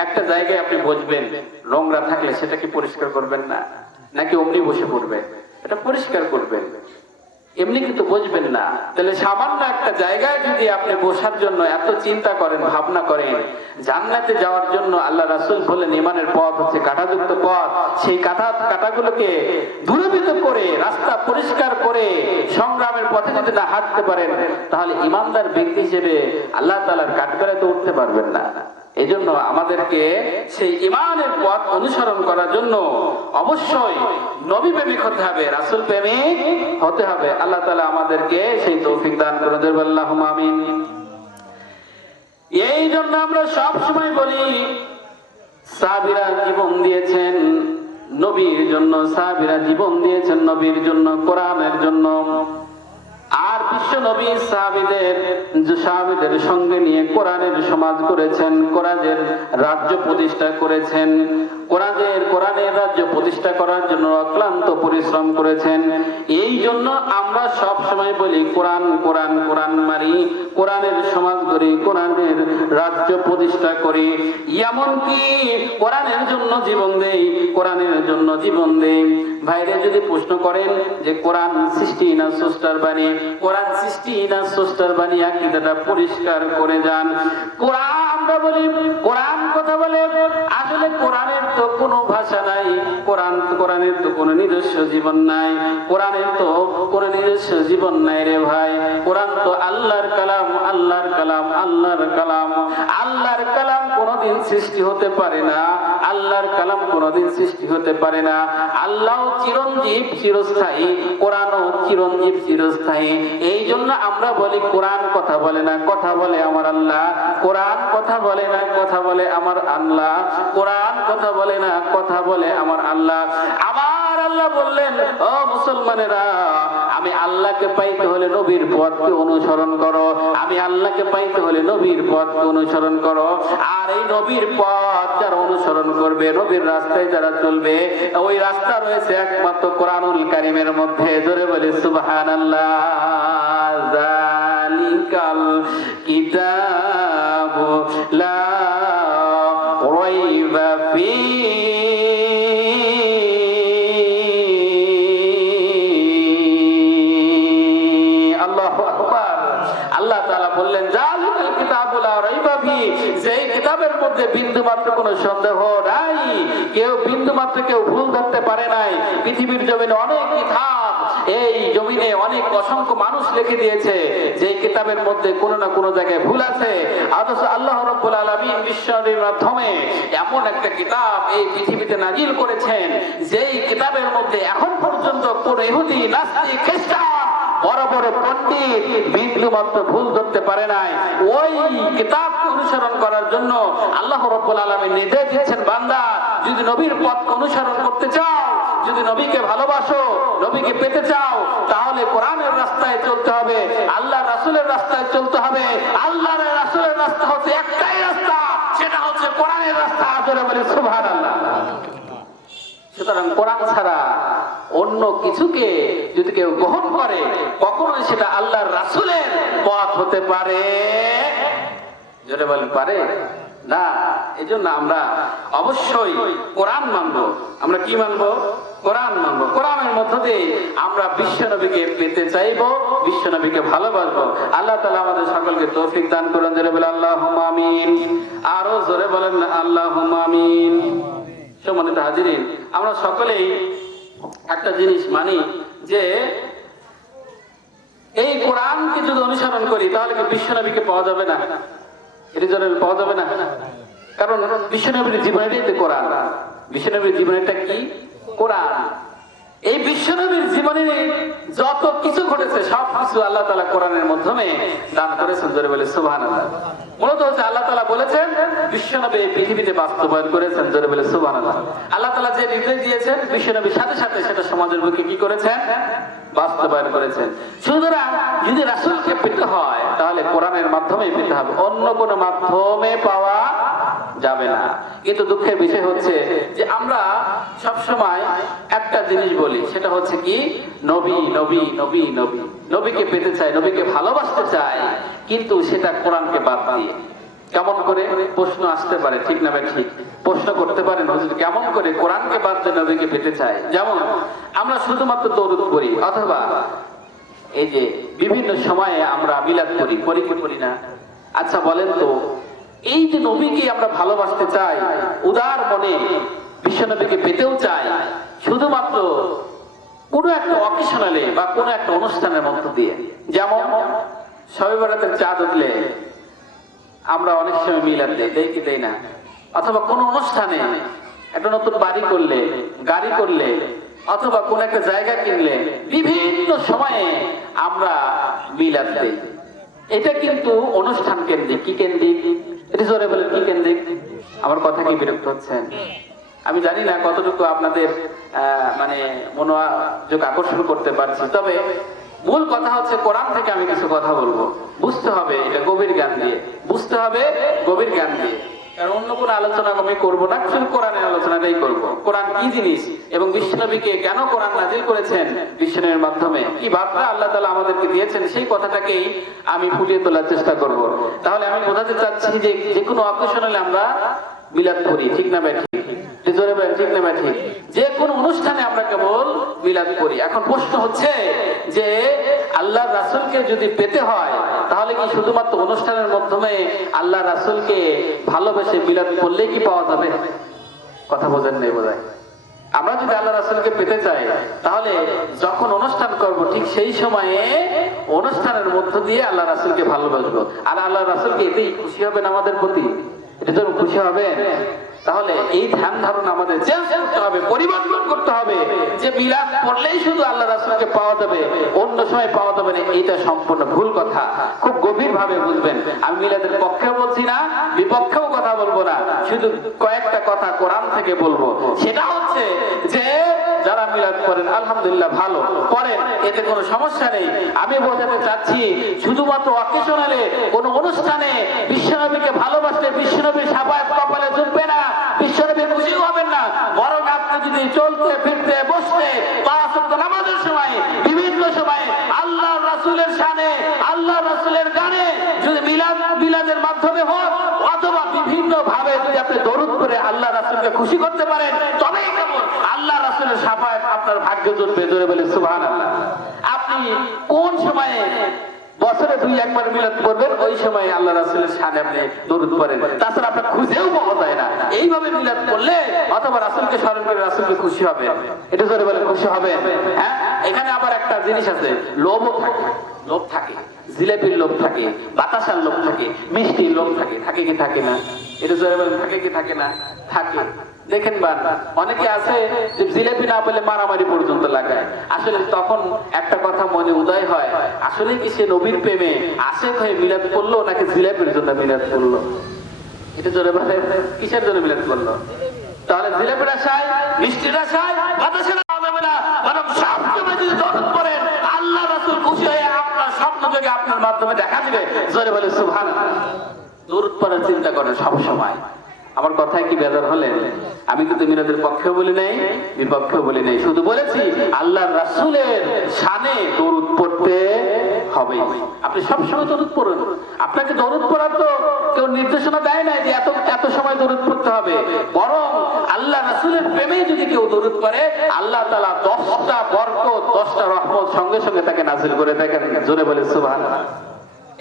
একটা জায়গায় আপনি বসবেন, নোংরা থাকলে সেটা কি পরিষ্কার করবেন না, নাকি অমনি বসে পড়বেন? এটা পরিষ্কার করবেন, এমনি কিন্তু বসবেন না। তাহলে সামান্য একটা জায়গায় যদি আপনি বসার জন্য এত চিন্তা করেন, ভাবনা করেন, জান্নাতে যাওয়ার জন্য আল্লাহ রাসূল বলেন ইমানের পথ হচ্ছে কাঁটাযুক্ত পথ। সেই কাঁটাগুলোকে দূরীভূত করে রাস্তা পরিষ্কার করে সংগ্রামের পথে যদি না হাঁটতে পারেন তাহলে ইমানদার ব্যক্তি হিসেবে আল্লাহ তাআলার কাঠগড়ায় তো উঠতে পারবেন না। এই জন্য আমাদেরকে সেই ইমানের পথ অনুসরণ করার জন্য অবশ্যই নবী প্রেমিক হতে হবে, রাসূল প্রেমিক হতে হবে। আল্লাহ তাআলা আমাদেরকে সেই তৌফিক দান করুন। আল্লাহুম্মা আমিন। এই জন্য আমরা সব সময় বলি সাহাবীরা জীবন দিয়েছেন নবীর জন্য, সাহাবীরা জীবন দিয়েছেন নবীর জন্য, কোরআনের জন্য। আর বিশ্ব নবী সাহাবীদের সঙ্গে নিয়ে কোরআনের সমাজ করেছেন, কোরআনের রাজ্য প্রতিষ্ঠা করেছেন, কোরআনের রাজ্য প্রতিষ্ঠা করার জন্য অক্লান্ত পরিশ্রম করেছেন। এই জন্য আমরা সব সময় বলি কোরআন কোরআন কোরআন মারি, কোরআনের সমাজ করি, কোরআনের রাজ্য প্রতিষ্ঠা করি, এমনকি কোরআনের জন্য জীবন দেই, কোরআনের জন্য জীবন দেই। ভাইরে যদি প্রশ্ন করেন যে কোরআন সৃষ্টি না স্রষ্টার বাণী, কোরআন সৃষ্টি না স্রষ্টার বাণী, আকীদাটা পরিষ্কার করে যান। কোরআন আমরা বলি কোরআন কথা বলে, আসলে কোরআনের তো কোনো ভাষা নাই, কোরআনের তো কোনো নিজস্ব জীবন নাই, কোরআনের তো কোনো নিজস্ব জীবন নাই রে ভাই। কোরআন তো আল্লাহর কালাম, আল্লাহর কালাম, আল্লাহর কালাম। আল্লাহর কালাম কোনোদিন সৃষ্টি হতে পারে না, আল্লাহর কালাম কোনোদিন সৃষ্টি হতে পারে না। আল্লাহ চিরঞ্জীব, চিরস্থায়ী, কোরআনও চিরঞ্জীব, চিরস্থায়ী। এই জন্য আমরা বলি কোরআন কথা বলে না, কথা বলে আমার আল্লাহ। কোরআন কথা বলে না, কথা বলে আমার আল্লাহ। কোরআন কথা বলে না, কথা বলে আমার আল্লাহ। আমার আল্লাহ বললেন, ও মুসলমানেরা, আমি আল্লাহকে পাইতে হলে নবীর পথকে অনুসরণ করো, আমি আল্লাহকে পাইতে হলে নবীর পথকে অনুসরণ করো। আর এই নবীর পথ যারা অনুসরণ করবে, নবীর রাস্তায় যারা চলবে, ওই রাস্তা রয়েছে একমাত্র কোরআনুল কারীমের মধ্যে। জোরে বলি সুবহানাল্লাহ। যালিকাল কিতাবু লা রাইবা ফীহি সেই কিতাবের মধ্যে বিন্দু মাত্র কোনো সন্দেহ নাই, বিন্দু মাত্র কেউ ভুল ধরতে পারে নাই। পৃথিবীর জমিনে অনেক কিতাব, এই জমিনে অনেক অসংখ্য মানুষ লিখে দিয়েছে যে কিতাবের মধ্যে কোনো না কোনো জায়গায় ভুল আছে, অথচ আল্লাহ রাব্বুল আলামিন বিশ্বের মাধ্যমে এমন একটা কিতাব এই পৃথিবীতে নাজিল করেছেন যেই কিতাবের মধ্যে এখন পর্যন্ত কোন ইহুদি, নাস্তিক, খ্রিস্টান, বড় বড় পণ্ডিত বিন্দু মাত্র ভুল ধরতে পারে নাই। ওই কিতাবকে অনুসরণ করার জন্য আল্লাহ রাব্বুল আলামিন নির্দেশ দিচ্ছেন, বান্দা যদি নবীর পথ অনুসরণ করতে চাও, যদি নবীকে ভালোবাসো, নবীকে পেতে চাও, তাহলে কোরআনের রাস্তায় চলতে হবে, আল্লাহ রাসূলের রাস্তায় চলতে হবে। আল্লাহর রাসূলের রাস্তা হচ্ছে একটাই রাস্তা, সেটা হচ্ছে কোরআনের রাস্তা। জোরে বলি সুবহানাল্লাহ। সুতরাং কোরআন ছাড়া অন্য কিছুকে যদি কেউ গ্রহণ করে, কখনোই সেটা আল্লাহর রাসূলের পথ হতে পারে? জোরে বলেন, পারে না। এই জন্য আমরা অবশ্যই কোরআন মানবো। আমরা কি মানবো? কোরআন মানবো। কোরআনের মধ্য দিয়ে আমরা বিশ্বনবীকে পেতে চাইবো, বিশ্বনবীকে ভালোবাসবো। আল্লাহ তাআলা আমাদের সকলকে তৌফিক দান করুন। জোরে বলেন আল্লাহুম্মা আমিন। আরো জোরে বলেন আল্লাহুম্মা আমিন। সম্মানিত হাজিরিন, আমরা সকলেই একটা জিনিস মানি যে এই কোরআনকে যদি অনুসরণ করি তাহলে কি বিশ্বনবীকে পাওয়া যাবে না? এটি জন্য পাওয়া যাবে না, কারণ বিশ্বনবীর জীবনেরই তো কোরআন। বিশ্বনবীর জীবনেরটা কি? কোরআন। এই বিশ্বনবীর জীবনে যত কিছু ঘটেছে সব কিছু আল্লাহ তাআলা কোরআনের মাধ্যমে দান করেছেন। জোরে বলে সুবহানাল্লাহ। মূলত হচ্ছে আল্লাহ তাআলা বলেছেন, বিশ্বনবী এই পৃথিবীতে বাস্তবায়ন করেছেন। জোরে বলে সুবহানাল্লাহ। আল্লাহ তাআলা যে নির্দেশ দিয়েছেন বিশ্বনবীর সাথে সাথে সেটা সমাজের বুকে কি করেছেন? বাস্তবায়ন করেছেন। সুতরাং যদি রাসূলকে পেতে হয় তাহলে কোরআনের মাধ্যমেই পেতে হবে, অন্য কোনো মাধ্যমে পাওয়া যাবে না। কিন্তু দুঃখের বিষয় হচ্ছে যে আমরা সব সময় একটা জিনিস বলি, সেটা হচ্ছে কি? নবী নবী নবী নবী, নবীকে পেতে চাই, নবীকে ভালোবাসতে চাই, কিন্তু সেটা কোরআনকে বাদ দিয়ে। কেমন করে? প্রশ্ন আসতে পারে, ঠিক না? ঠিক প্রশ্ন করতে পারেন, হুজুর কেমন করে কোরআনকে বাদ দিয়ে নবীকে পেতে চাই? যেমন আমরা শুধুমাত্র দরুদ পড়ি, অথবা এই যে বিভিন্ন সময়ে আমরা মিলাদ করি, করি কি করি না? আচ্ছা বলেন তো, এই যে নবীকে আমরা ভালোবাসতে চাই, উদার মনে বিশ্বনবীকে পেতেও চাই, শুধুমাত্র কোনো একটা অকেশনালে বা কোনো একটা অনুষ্ঠানের মধ্য দিয়ে। যেমন শবে বরাতের চাঁদ উঠলে আমরা অনেক সময় মিলাদ দেই কি দেই না? অথবা কোনো অনুষ্ঠানে একটা নতুন বাড়ি করলে, গাড়ি করলে, অথবা কোন একটা জায়গা কিনলে বিভিন্ন সময়ে আমরা মিলাদ দেই। এটা কিন্তু অনুষ্ঠান কেন্দ্রিক। কি কেন্দ্রিক? এটা জোরে বলে কি কেন্দ্রিক? আমার কথা কি বিরক্ত হচ্ছেন? আমি জানি না কতটুকু আপনাদের মানে মনোযোগ আকর্ষণ করতে পারছি, তবে মূল কথা হচ্ছে কোরআন থেকে আমি কিছু কথা বলবো। বুঝতে হবে এটা গভীর জ্ঞান দিয়ে, বুঝতে হবে গভীর জ্ঞান দিয়ে। কারণ অন্য কোনো আলোচনা আমি করবো না, শুধু কোরআনের আলোচনাটাই করবো। কোরআন কি জিনিস এবং বিশ্বনবীকে কেন কোরআন নাজিল করেছেন, বিশ্বনবীর মাধ্যমে কি বার্তা আল্লাহ তাআলা আমাদেরকে দিয়েছেন, সেই কথাটাকেই আমি ফুটিয়ে তোলার চেষ্টা করব। তাহলে আমি বোঝাতে চাচ্ছি যে যে কোনো অকেশনে আমরা মিলাদ করি, ঠিক না ভাই? ঠিক জোরে ভাই, ঠিক না ভাই? ঠিক যে কোনো অনুষ্ঠানে আমরা কেবল মিলাদ করি। এখন প্রশ্ন হচ্ছে যে আল্লাহ রাসূলকে যদি পেতে হয় তাহলে কি শুধুমাত্র অনুষ্ঠানের মাধ্যমে আল্লাহ রাসূলকে ভালোবেসে মিলাদ করলেই কি পাওয়া যাবে? কথা বোঝেন নাই বোধহয়। আমরা যদি আল্লাহ রাসূলকে পেতে চাই তাহলে যখন অনুষ্ঠান করব ঠিক সেই সময়ে অনুষ্ঠানের মধ্য দিয়ে আল্লাহ রাসূলকে ভালোবাসবো। আর আল্লাহ রাসূলকে এতেই খুশি হবেন আমাদের প্রতি, এটা যেন খুশি হবে। তাহলে এই ধ্যান ধারণা আমাদের চেঞ্জ করতে হবে, পরিবর্তন করতে হবে যে মিলাদ পড়লেই শুধু আল্লাহ রাসূলকে পাওয়া যাবে, অন্য সময় পাওয়া যাবে না। এটা সম্পূর্ণ ভুল কথা। খুব গভীর ভাবে বুঝবেন। আমি মিলাদের পক্ষেও বলছি না, বিপক্ষেও কথা বলবো না, শুধু কয়েকটা কথা কোরআন থেকে বলবো। সেটা হচ্ছে যে যারা মিলাদ করেন আলহামদুলিল্লাহ ভালো করেন, এতে কোনো সমস্যা নেই। আমি বোঝাতে চাচ্ছি শুধুমাত্র অকেশনালে কোনো অনুষ্ঠানে বিশ্বনবীকে ভালোবাসলে বিশ্বনবীর শাফায়াত কপালে জুটবে না, বিশ্বনবী খুশি হবেন না। বরং আপনি যদি চলতে ফিরতে বসতে পাঁচ ওয়াক্ত নামাজের সময় বিভিন্ন সময়ে আল্লাহ রাসূলের শানে, আল্লাহ রাসূলের গানে যদি মিলাদের মাধ্যমে হোক, অথবা বিভিন্ন ভাবে যদি আপনি দরুদ করে আল্লাহ রাসূলকে খুশি করতে পারেন, তবেই কেবল আল্লাহ রাসূলের শাফায়াত আপনার ভাগ্যে জুটবে। জোরে বলে সুবহানাল্লাহ। আপনি কোন সময়ে বছরে 2-1 মিলাদ পড়বেন, ওই সময় আল্লাহ রাসূলের শানে আপনি দরুদ পড়েন, তাছাড়া আপনার খুঁজেও পাওয়া যায় না। এইভাবে মিলাদ করলে অথবা রাসূলকে স্মরণ করে রাসূলকে খুশি হবে, এটা জোরে বলে খুশি হবে। হ্যাঁ, এখানে আবার একটা জিনিস আছে, লোভও থাকে। লোভ থাকে, জিলাপির লোভ থাকে, বাতাসার লোভ থাকে, মিষ্টির লোভ থাকে, থাকে কি থাকে না? এটা জোরে বলে থাকে কি থাকে না? থাকে। দেখেন অনেকে আছে যে জিলাপি না পেলে মারামারি পর্যন্ত লাগায়। আসলে তখন একটা কথা মনে উদয় হয়, আসলে কি সে নবীর প্রেমে আশেক হয়ে মিলাদ করলো নাকি জিলাপির জন্য মিলাদ করলো? এটা জোরে বলে কিসের জন্য মিলাদ করলো? তাহলে জিলাপির আশায়, মিষ্টির আশায়, বাতাসের যাবে না, বরং সবসময় যদি দরুদ পড়েন আল্লাহ রাসূল খুশি হয়ে আপনার স্বপ্ন থেকে আপনার মাধ্যমে দেখা দিবে। জোরে বলে সুবহানাল্লাহ। দরুদ পড়ার চিন্তা করেন সব সময়। আমার কথায় কি বেজার হলেন? আমি কিন্তু মিলাদের পক্ষেও বলি নাই, বিপক্ষেও বলি নাই, শুধু বলেছি আল্লাহ রাসূলের শানে দরুদ পড়তে হবে। আপনি সবসময় দরুদ পড়ুন। আপনাকে দরুদ পড়ার তো কেউ নির্দেশনা দেয় নাই যে এত সময় দরুদ পড়তে হবে। বরং আল্লাহ রাসূলের প্রেমে যদি কেউ দরুদ পড়ে, আল্লাহ তাআলা 10টা বরকত, 10টা রহমত সঙ্গে সঙ্গে তাকে নাযিল করে দেখেন। জোরে বলে সুবহানাল্লাহ।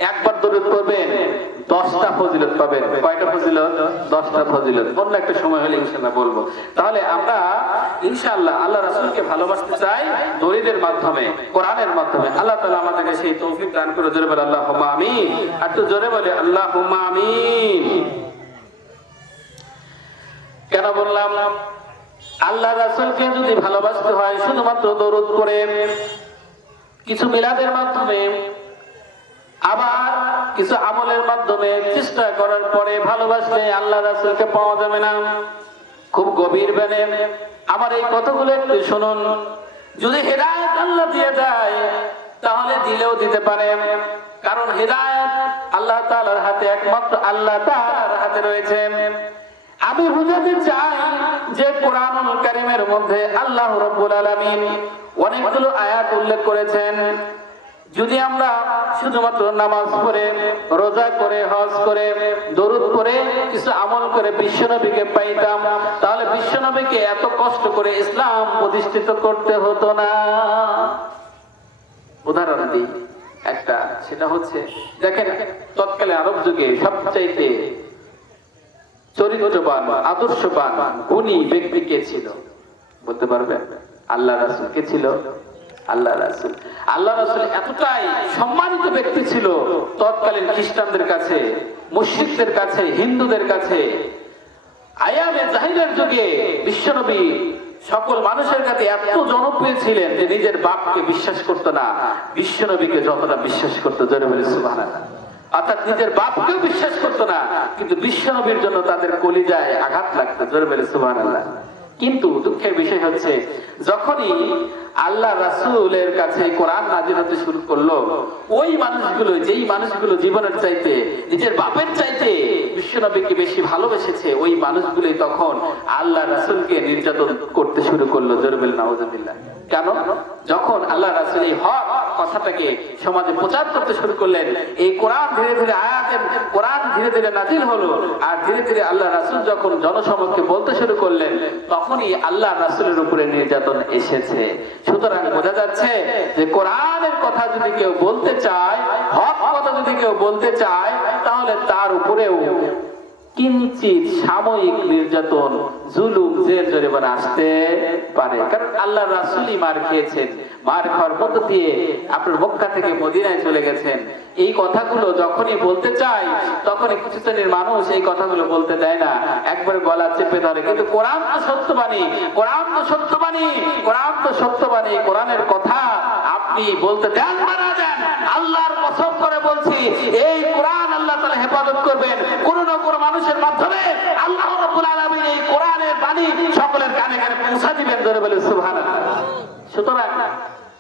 একবার দরুদ পড়বেন, 10টা ফজিলত পাবেন। কয়টা ফজিলত? 10টা ফজিলত। অন্য একটা সময় হলে ইনশাআল্লাহ বলবো। তাহলে আমরা ইনশাআল্লাহ আল্লাহ রাসূলকে ভালোবাসতে চাই দলিলের মাধ্যমে, কোরআনের মাধ্যমে। আল্লাহ তাআলা আমাদেরকে সেই তৌফিক দান করে। জোরে বলে আল্লাহুম্মা আমিন। আর একটু জোরে বলে আল্লাহুম্মা আমিন। কেন বললাম? আল্লাহ রাসূলকে যদি ভালোবাসতে হয় শুধুমাত্র দরুদ করে, কিছু মিলাদের মাধ্যমে, আবার কিছু আমলের মাধ্যমে চেষ্টা করার পরে ভালোবাসলে আল্লাহ রাসূলকে পাওয়া যাবে না। খুব গভীর বেনে আমার এই কথাগুলো একটু শুনুন। যদি হেদায়েত আল্লাহ দিয়ে দেয় তাহলে দিলেও দিতে পারেন, কারণ হেদায়েত আল্লাহ তাআলার হাতে, একমাত্র আল্লাহ তাআলার হাতে রয়েছে। আমি বুঝাতে চাই যে কোরআনুল কারীমের মধ্যে আল্লাহ রাব্বুল আলামিন অনেকগুলো আয়াত উল্লেখ করেছেন। যদি আমরা শুধুমাত্র নামাজ পড়ে, রোজা করে, হজ করে, দরুদ করে, কিছু আমল করে বিশ্বনবীকে পাইতাম, তাহলে বিশ্বনবীকে এত কষ্ট করে ইসলাম প্রতিষ্ঠিত করতে হতো না। উদাহরণ দিই একটা, সেটা হচ্ছে দেখেন তৎকালে আরব যুগে সবচাইতে চরিত্রবান, আদর্শবান, গুণী ব্যক্তি কে ছিল বলতে পারবেন? আল্লাহ রাসূল। কে ছিল? আল্লাহ রাসূল। আল্লাহ রাসূল এতটাই সম্মানিত ব্যক্তি ছিল তৎকালীন খ্রিস্টানদের কাছে, মুশরিকদের কাছে, হিন্দুদের কাছে। আয়ামে জাহিলের যুগে বিশ্বনবী সকল মানুষের কাছে এত জনপ্রিয় ছিলেন যে নিজের বাপকে বিশ্বাস করতো না, বিশ্বনবীকে যতটা বিশ্বাস করতো। জোরে বলে সুবহানাল্লাহ। অর্থাৎ নিজের বাপকেও বিশ্বাস করতো না, কিন্তু বিশ্বনবীর জন্য তাদের কলিজায় আঘাত লাগতো। জোরে বলে সুবহানাল্লাহ। কিন্তু দুঃখের বিষয় হচ্ছে যখনই আল্লাহ রাসূলের কাছে কোরআন নাযিল হতে শুরু করলো, ওই মানুষগুলো, যেই মানুষগুলো জীবনের চাইতে, নিজের বাপের চাইতে বিশ্বনবীকে বেশি ভালোবেসেছে, ওই মানুষগুলো তখন আল্লাহ রাসূলকে নির্যাতন করতে শুরু করলো। জোরে বলে নাউযুবিল্লাহ। কেন? যখন আল্লাহ রাসূল এই হক কথাটাকে সমাজে প্রচার করতে শুরু করলেন, এই কোরআন ধীরে ধীরে আয়াতে কোরআন ধীরে ধীরে নাযিল হলো, আর ধীরে ধীরে আল্লাহ রাসূল যখন জনসমক্ষে বলতে শুরু করলেন, তখনই আল্লাহ রাসূলের উপরে নির্যাতন এসেছে। সুতরাং বোঝা যাচ্ছে যে কোরআনের কথা যদি কেউ বলতে চায়, হক কথা যদি কেউ বলতে চায়, তাহলে তার উপরেও কিঞ্চিত সাময়িক নির্যাতন, জুলুম, জেল জরিমানা আসতে পারে। কারণ আল্লাহ রাসূলই মার খেয়েছেন, মার খাওয়ার মধ্য দিয়ে আপনার মক্কা থেকে মদিনায় চলে গেছেন। এই কথাগুলো যখনই বলতে চায় তখনই কিছু শ্রেণীর মানুষ এই কথাগুলো বলতে দেয় না, একবার গলা চেপে ধরে। কিন্তু কোরআন তো সত্যবাণী, কোরআন তো সত্যবাণী, কোরআন তো সত্যবাণী। কোরআনের কথা আপনি বলতে দেন বা না দেন, আল্লাহর কসম করে বলছি, এই কোরআন আল্লাহ তাআলা হেফাজত করবেন। কোন না কোন মানুষের মাধ্যমে আল্লাহ রাব্বুল আলামিন এই কোরআনের বাণী সকলের কানে কানে পৌঁছা দিবেন। ধরে বলে সুবহানাল্লাহ। সুতরাং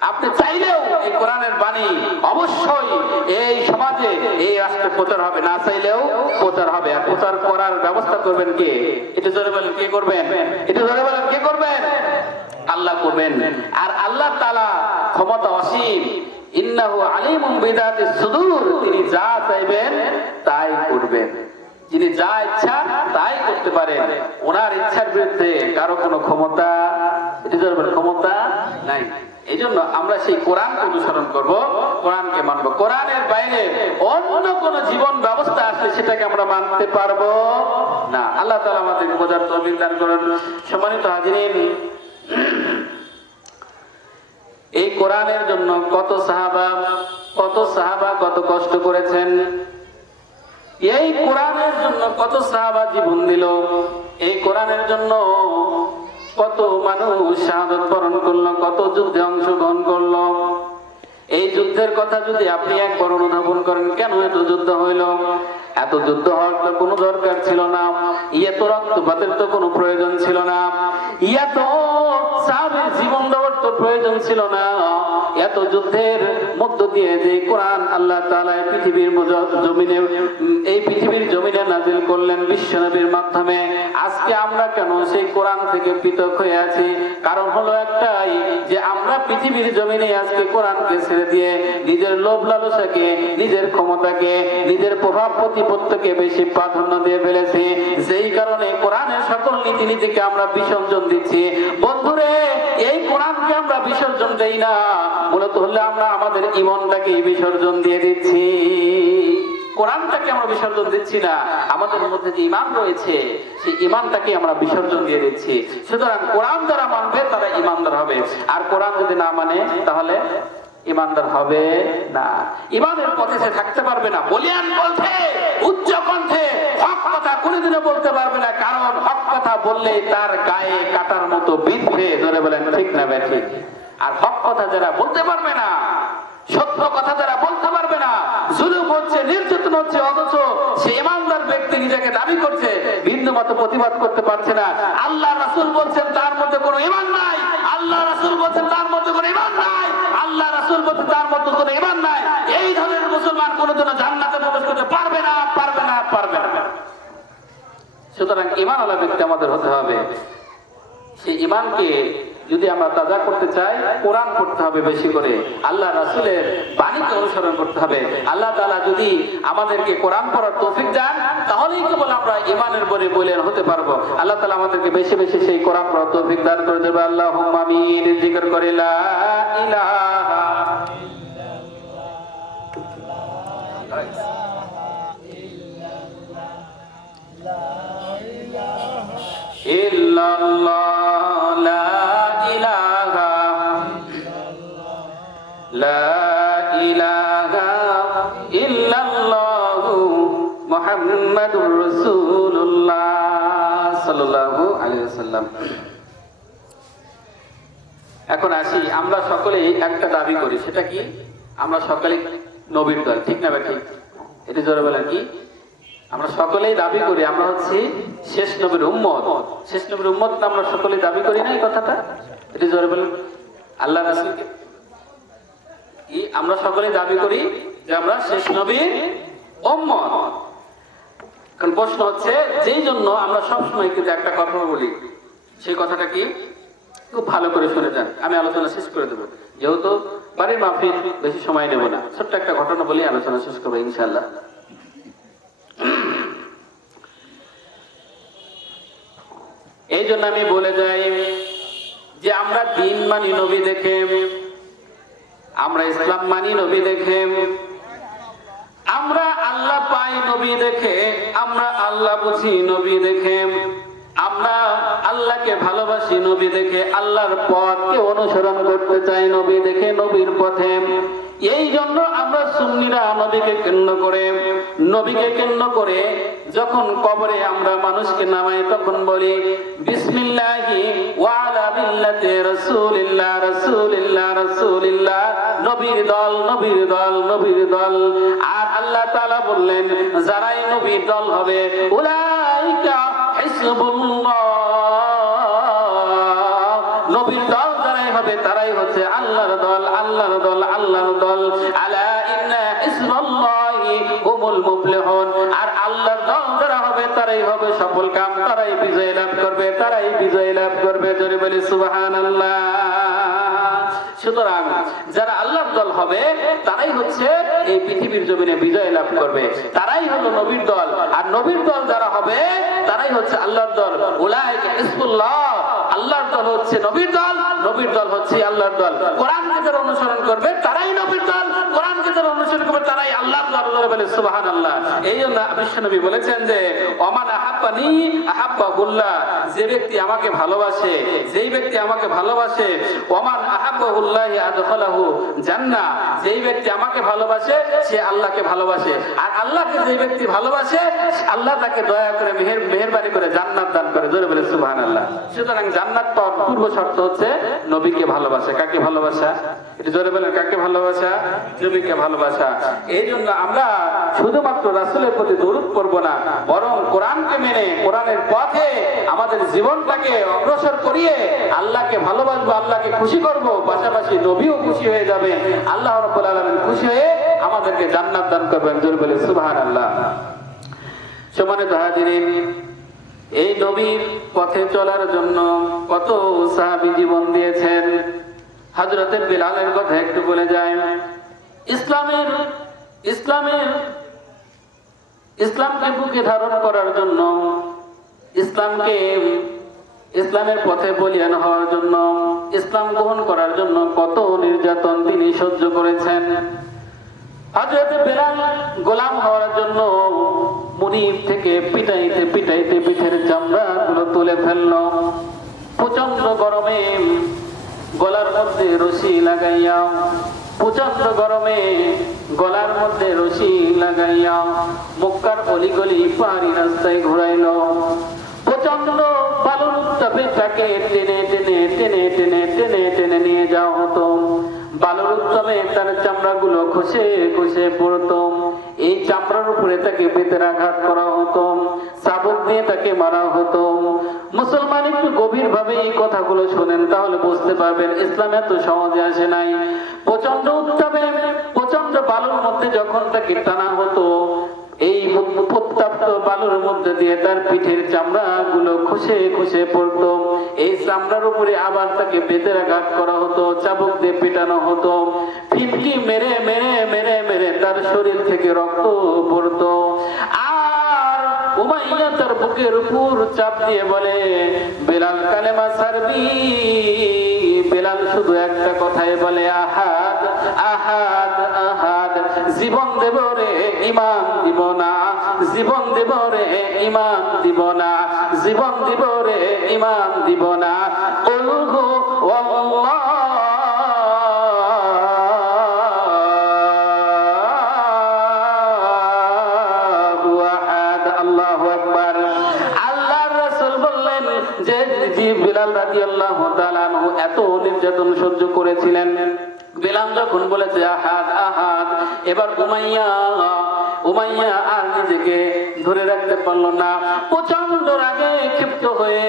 আপনি চাইলেও এই কোরআনের বাণী অবশ্যই এই সমাজে, এই রাষ্ট্রে প্রচার হবে, না চাইলেও প্রচার হবে। আর প্রচার করার ব্যবস্থা করবেন কে? এটা জোরে বলেন কে করবেন? এটা জোরে বলেন কে করবেন? আল্লাহ করবেন। আর আল্লাহ তাআলা ক্ষমতা অসীম। ইন্নাহু আলিমুম বিযাতিস সুদূর। তিনি যা চাইবেন তাই করবেন। যিনি যা ইচ্ছা তাই করতে পারেন। ওনার ইচ্ছার বিরুদ্ধে কারো কোনো ক্ষমতা, এটা জোরে বলেন, ক্ষমতা নাই। এই জন্য আমরা সেই কোরআনকে অনুসরণ করব, কোরআনকে মানব। কোরআনের বাইরে অন্য কোন জীবন ব্যবস্থা আসলে সেটাকে আমরা মানতে পারবো না। আল্লাহ তাআলা আমাদের বোঝার তৌফিক দান করুন। সম্মানিত হাজিরিন, এই কোরআনের জন্য কত সাহাবা কত কষ্ট করেছেন। এই কোরআনের জন্য কত সাহাবা জীবন দিল। এই কোরআনের জন্য কত মানুষ শাহাদাত বরণ করলো, কত যুদ্ধে অংশগ্রহণ করলো। এই যুদ্ধের কথা যদি আপনি একবার অনুধাবন করেন, কেন এত যুদ্ধ হইল? এত যুদ্ধ হওয়ার তো কোনো দরকার ছিল না, এত রক্তপাতের তো কোনো প্রয়োজন ছিল না, এত সাহাবীর জীবন দেওয়ার তো প্রয়োজন ছিল না। এত যুদ্ধের মধ্য দিয়ে যে কোরআন আল্লাহ তাআলা এই পৃথিবীর জমিনে নাযিল করলেন বিশ্বনবীর মাধ্যমে, আজকে আমরা কেন সেই কোরআন থেকে পৃথক হয়ে আছি? কারণ হলো একটাই, যে আমরা পৃথিবীর জমিনে আজকে কোরআনকে ছেড়ে দিয়ে নিজের লোভ লালসাকে, নিজের ক্ষমতাকে, নিজের প্রভাব প্রতিপত্তিকে বেশি প্রাধান্য দিয়ে ফেলেছি। যেই কারণে কোরআনের সকল নীতিকে আমরা বিসর্জন দিচ্ছি। বন্ধুরে, এই কোরআনকে আমরা বিসর্জন দেই না, মূলত হলে আমরা আমাদের ঈমানটাকে বিসর্জন দিয়ে দিচ্ছি। কোরআনটাকে আমরা বিসর্জন দিচ্ছি না, আমাদের মধ্যে যে ঈমান রয়েছে সেই ঈমানটাকে আমরা বিসর্জন দিয়ে দিচ্ছি। সুতরাং কোরআন যারা মানবে তারা ঈমানদার হবে, আর কোরআন যদি না মানে তাহলে ঈমানদার হবে না, ঈমানের পথে সে থাকতে পারবে না। বলিয়ান কণ্ঠে উচ্চ কণ্ঠে হক কথা কোনোদিনও বলতে পারবে না, কারণ হক কথা বললে তার গায়ে কাটার মতো বিঁধবে। ধরে বলেন ঠিক না ব্যাঠিক? আর হক কথা যারা বলতে পারবে না, সত্য কথা যারা বলতে পারবে না, জুলুম হচ্ছে, নির্যাতন হচ্ছে, অথচ সে ঈমানদার ব্যক্তি নিজেকে দাবি করছে, ভিন্ন মত প্রতিবাদ করতে পারছে না। আল্লাহ রাসূল বলছেন তার মধ্যে কোনো ঈমান নাই, আল্লাহ রাসূল বলছেন তার মধ্যে কোনো ঈমান নাই, আল্লাহ রাসূল বলছেন তার মধ্যে কোনো ঈমান নাই। এই ধরনের মুসলমান কোনোদিনও জান্নাতে প্রবেশ করতে পারবে না, পারবে না, পারবে না। সুতরাং ঈমানওয়ালা ব্যক্তি আমাদের হতে হবে। সেই ঈমানকে যদি আমরা তাজা করতে চাই, কোরআন পড়তে হবে বেশি করে, আল্লাহ রাসূলের বাণীকে অনুসরণ করতে হবে। আল্লাহ তাআলা যদি আমাদেরকে কোরআন পড়ার তৌফিক দেন, তাহলেই কেবল আমরা ঈমানের বলে বলিয়ান হতে পারবো। আল্লাহ তাআলা আমাদেরকে বেশি বেশি সেই কোরআন পড়ার তৌফিক দান করে দেবে। আল্লাহুম্মা আমিন। জিকির করে লা ইলাহা ইল্লাল্লাহ, লা ইলাহা ইল্লাল্লাহু মুহাম্মাদুর রাসূলুল্লাহ সাল্লাল্লাহু আলাইহি ওয়াসাল্লাম। এখন আসি, আমরা সকলেই একটা দাবি করি, সেটা কি? আমরা সকলেই নবীর দল, ঠিক না ঠিক? এটি জোরে বলেন কি? আমরা সকলেই দাবি করি আমরা হচ্ছি শেষ নবীর উম্মত। শেষ নবীর উম্মত না আমরা সকলেই দাবি করি না? এই কথাটা এটি জোরে বলেন। আল্লাহ রাসূলকে কি আমরা সকলেই দাবি করি যে আমরা শেষ নবীর উম্মত। কারণ প্রশ্ন হচ্ছে, যেই জন্য আমরা সবসময় কিন্তু একটা কথা বলি, সেই কথাটা কি? খুব ভালো করে শুনে যান, আমি আলোচনা শেষ করে দেবো, যেহেতু বাড়ির মাহফিল, বেশি সময় নেব না। ছোট্ট একটা ঘটনা বলি আলোচনা শেষ করবো ইনশাআল্লাহ। এই জন্য আমি বলে যাই যে আমরা দিন মানি নবী দেখে, আমরা ইসলাম মানি নবী দেখে, আমরা আল্লাহ পাই নবী দেখে, আমরা আল্লাহ বুঝি নবী দেখে, আমরা আল্লাহকে ভালোবাসি নবী দেখে, আল্লাহর পথকে অনুসরণ করতে চাই নবী দেখে, নবীর পথে। এই জন্য আমরা সুন্নিরা নবীকে কেন্দ্র করে যখন কবরে আমরা মানুষকে নামাই, তখন বলি বিসমিল্লাহি ওয়া আলা মিল্লাতি রাসূলিল্লাহ, রাসূলিল্লাহ, রাসূলিল্লাহ, নবীর দল, নবীর দল, নবীর দল। আর আল্লাহ তাআলা বললেন, যারাই নবীর দল হবে, উলাইকা হিজবুল্লাহ, নবীর দল যারাই হবে তারাই হচ্ছে আল্লাহর দল, আল্লাহর দল, আল্লাহর দল। আলা ইন্না হিজবাল্লাহি হুমুল মুফলিহুন, আর আল্লাহর দল যারা হবে তারাই হবে সফল কাম, তারাই বিজয় লাভ করবে, তারাই বিজয় লাভ করবে। জোরে বলি সুবহানাল্লাহ। সুতরাং যারা আল্লাহর দল হবে তারাই হচ্ছে এই পৃথিবীর জমিনে বিজয় লাভ করবে, তারাই হলো নবীর দল। আর নবীর দল যারা হবে তারাই হচ্ছে আল্লাহর দল। উলাইকা হিজবুল্লাহ, আল্লাহর দল হচ্ছে নবীর দল, নবীর দল হচ্ছে আল্লাহর দল। কোরআনকে যারা অনুসরণ করবে তারাই নবীর দল, কোরআনকে যারা অনুসরণ করবে তারাই আল্লাহর দল। বলে সুবহানাল্লাহ। এই জন্য বিশ্বনবী বলেছেন যে ওমান আহাব্বানি আহাব্বাহুল্লাহ, যে ব্যক্তি আমাকে ভালোবাসে, যেই ব্যক্তি আমাকে ভালোবাসে, ওমান আহাব্বাহুল্লাহি আদখালাহু জান্নাহ, যেই ব্যক্তি আমাকে ভালোবাসে সে আল্লাহকে ভালোবাসে, আর আল্লাহকে যে ব্যক্তি ভালোবাসে আল্লাহ তাকে দয়া করে মেহেরবানি করে জান্নাত দান করে। জোরে বলে সুবহানাল্লাহ। সুতরাং জান্নাত পাওয়ার পূর্ব শর্ত হচ্ছে নবীকে ভালোবাসা। কাকে ভালোবাসা? এটা জোরে বলেন, কাকে ভালোবাসা? নবীকে ভালোবাসা। এই জন্য আমরা শুধুমাত্র রাসূলের প্রতি দরুদ পড়বো না, বরং কোরআনকে মেনে কোরআনের পথে আমাদের জীবনটাকে অগ্রসর করিয়ে আল্লাহকে ভালোবাসবো, আল্লাহকে খুশি করব, পাশাপাশি নবীও খুশি হয়ে যাবে, আল্লাহ রাব্বুল আলামিন খুশি হয়ে আমাদেরকে জান্নাত দান করবেন। জোরে বলে সুবহানাল্লাহ। সম্মানিত হাজিরিন, এই নবীর পথে চলার জন্য কত সাহাবী জীবন দিয়েছেন। হযরতে বিলালের কথা একটু বলে যায়। ইসলামকে বুকে ধারণ করার জন্য, ইসলামের পথে বলিয়ান হওয়ার জন্য, ইসলাম গ্রহণ করার জন্য কত নির্যাতন তিনি সহ্য করেছেন। হযরত বেলাল গোলাম হওয়ার জন্য মুনিব থেকে পিটাইতে পিটাইতে পিঠের চামড়াগুলো তুলে ফেললো। প্রচন্ড গরমে গলার মধ্যে রশি লাগাইয়া, প্রচন্ড গরমে গলার মধ্যে রশি লাগাইয়া মক্কার অলিগলি পাহাড়ি রাস্তায় ঘুরাইলো। প্রচন্ড বালুর উত্তাপে তাকে টেনে টেনে টেনে টেনে টেনে টেনে নিয়ে যাওয়া হতো। বালুর উত্তাপে তার চামড়াগুলো খসে খসে পড়তো। এই চামড়ার উপরে তাকে বেতের আঘাত করা হতো, চাবুক দিয়ে তাকে মারা হতো। মুসলমান একটু গভীর ভাবে এই কথাগুলো শোনেন, তাহলে বুঝতে পারবেন ইসলাম এত সহজে আসে নাই। প্রচন্ড উত্তাপে প্রচন্ড বালুর মধ্যে যখন তাকে টানা হতো, এই উত্তপ্ত বালুর মধ্যে দিয়ে তার পিঠের চামড়া গুলো খসে খসে পড়তো। এই চামড়ার উপরে আবার তাকে বেতের আঘাত করা হতো, চাবুক দিয়ে পিটানো হতো। ফিটকি মেরে মেরে মেরে মেরে তার শরীর থেকে রক্ত পড়তো। আর উমাইয়া তার বুকের উপর চাপ দিয়ে বলে, বেলাল কালেমা ছাড়বি? বেলাল শুধু একটা কথাই বলে, আহাদ আহাদ আহাদ। জীবন দেব রে ঈমান দিব না, জীবন দেব রে ঈমান দিব না, জীবন দিব রে ঈমান দিব না। কুলহু ওয়াল্লাহু আহাদ। আল্লাহু আকবার। আল্লাহর রাসূল বললেন যে বেলাল রাদিয়াল্লাহু তাআলা আনহু এত নির্যাতন সহ্য করেছিলেন। বেলাল যখন বলেছে আহাদ আহাদ, এবার উমাইয়া আর নিজেকে ধরে রাখতে পারলো না। প্রচন্ড রাগে ক্ষিপ্ত হয়ে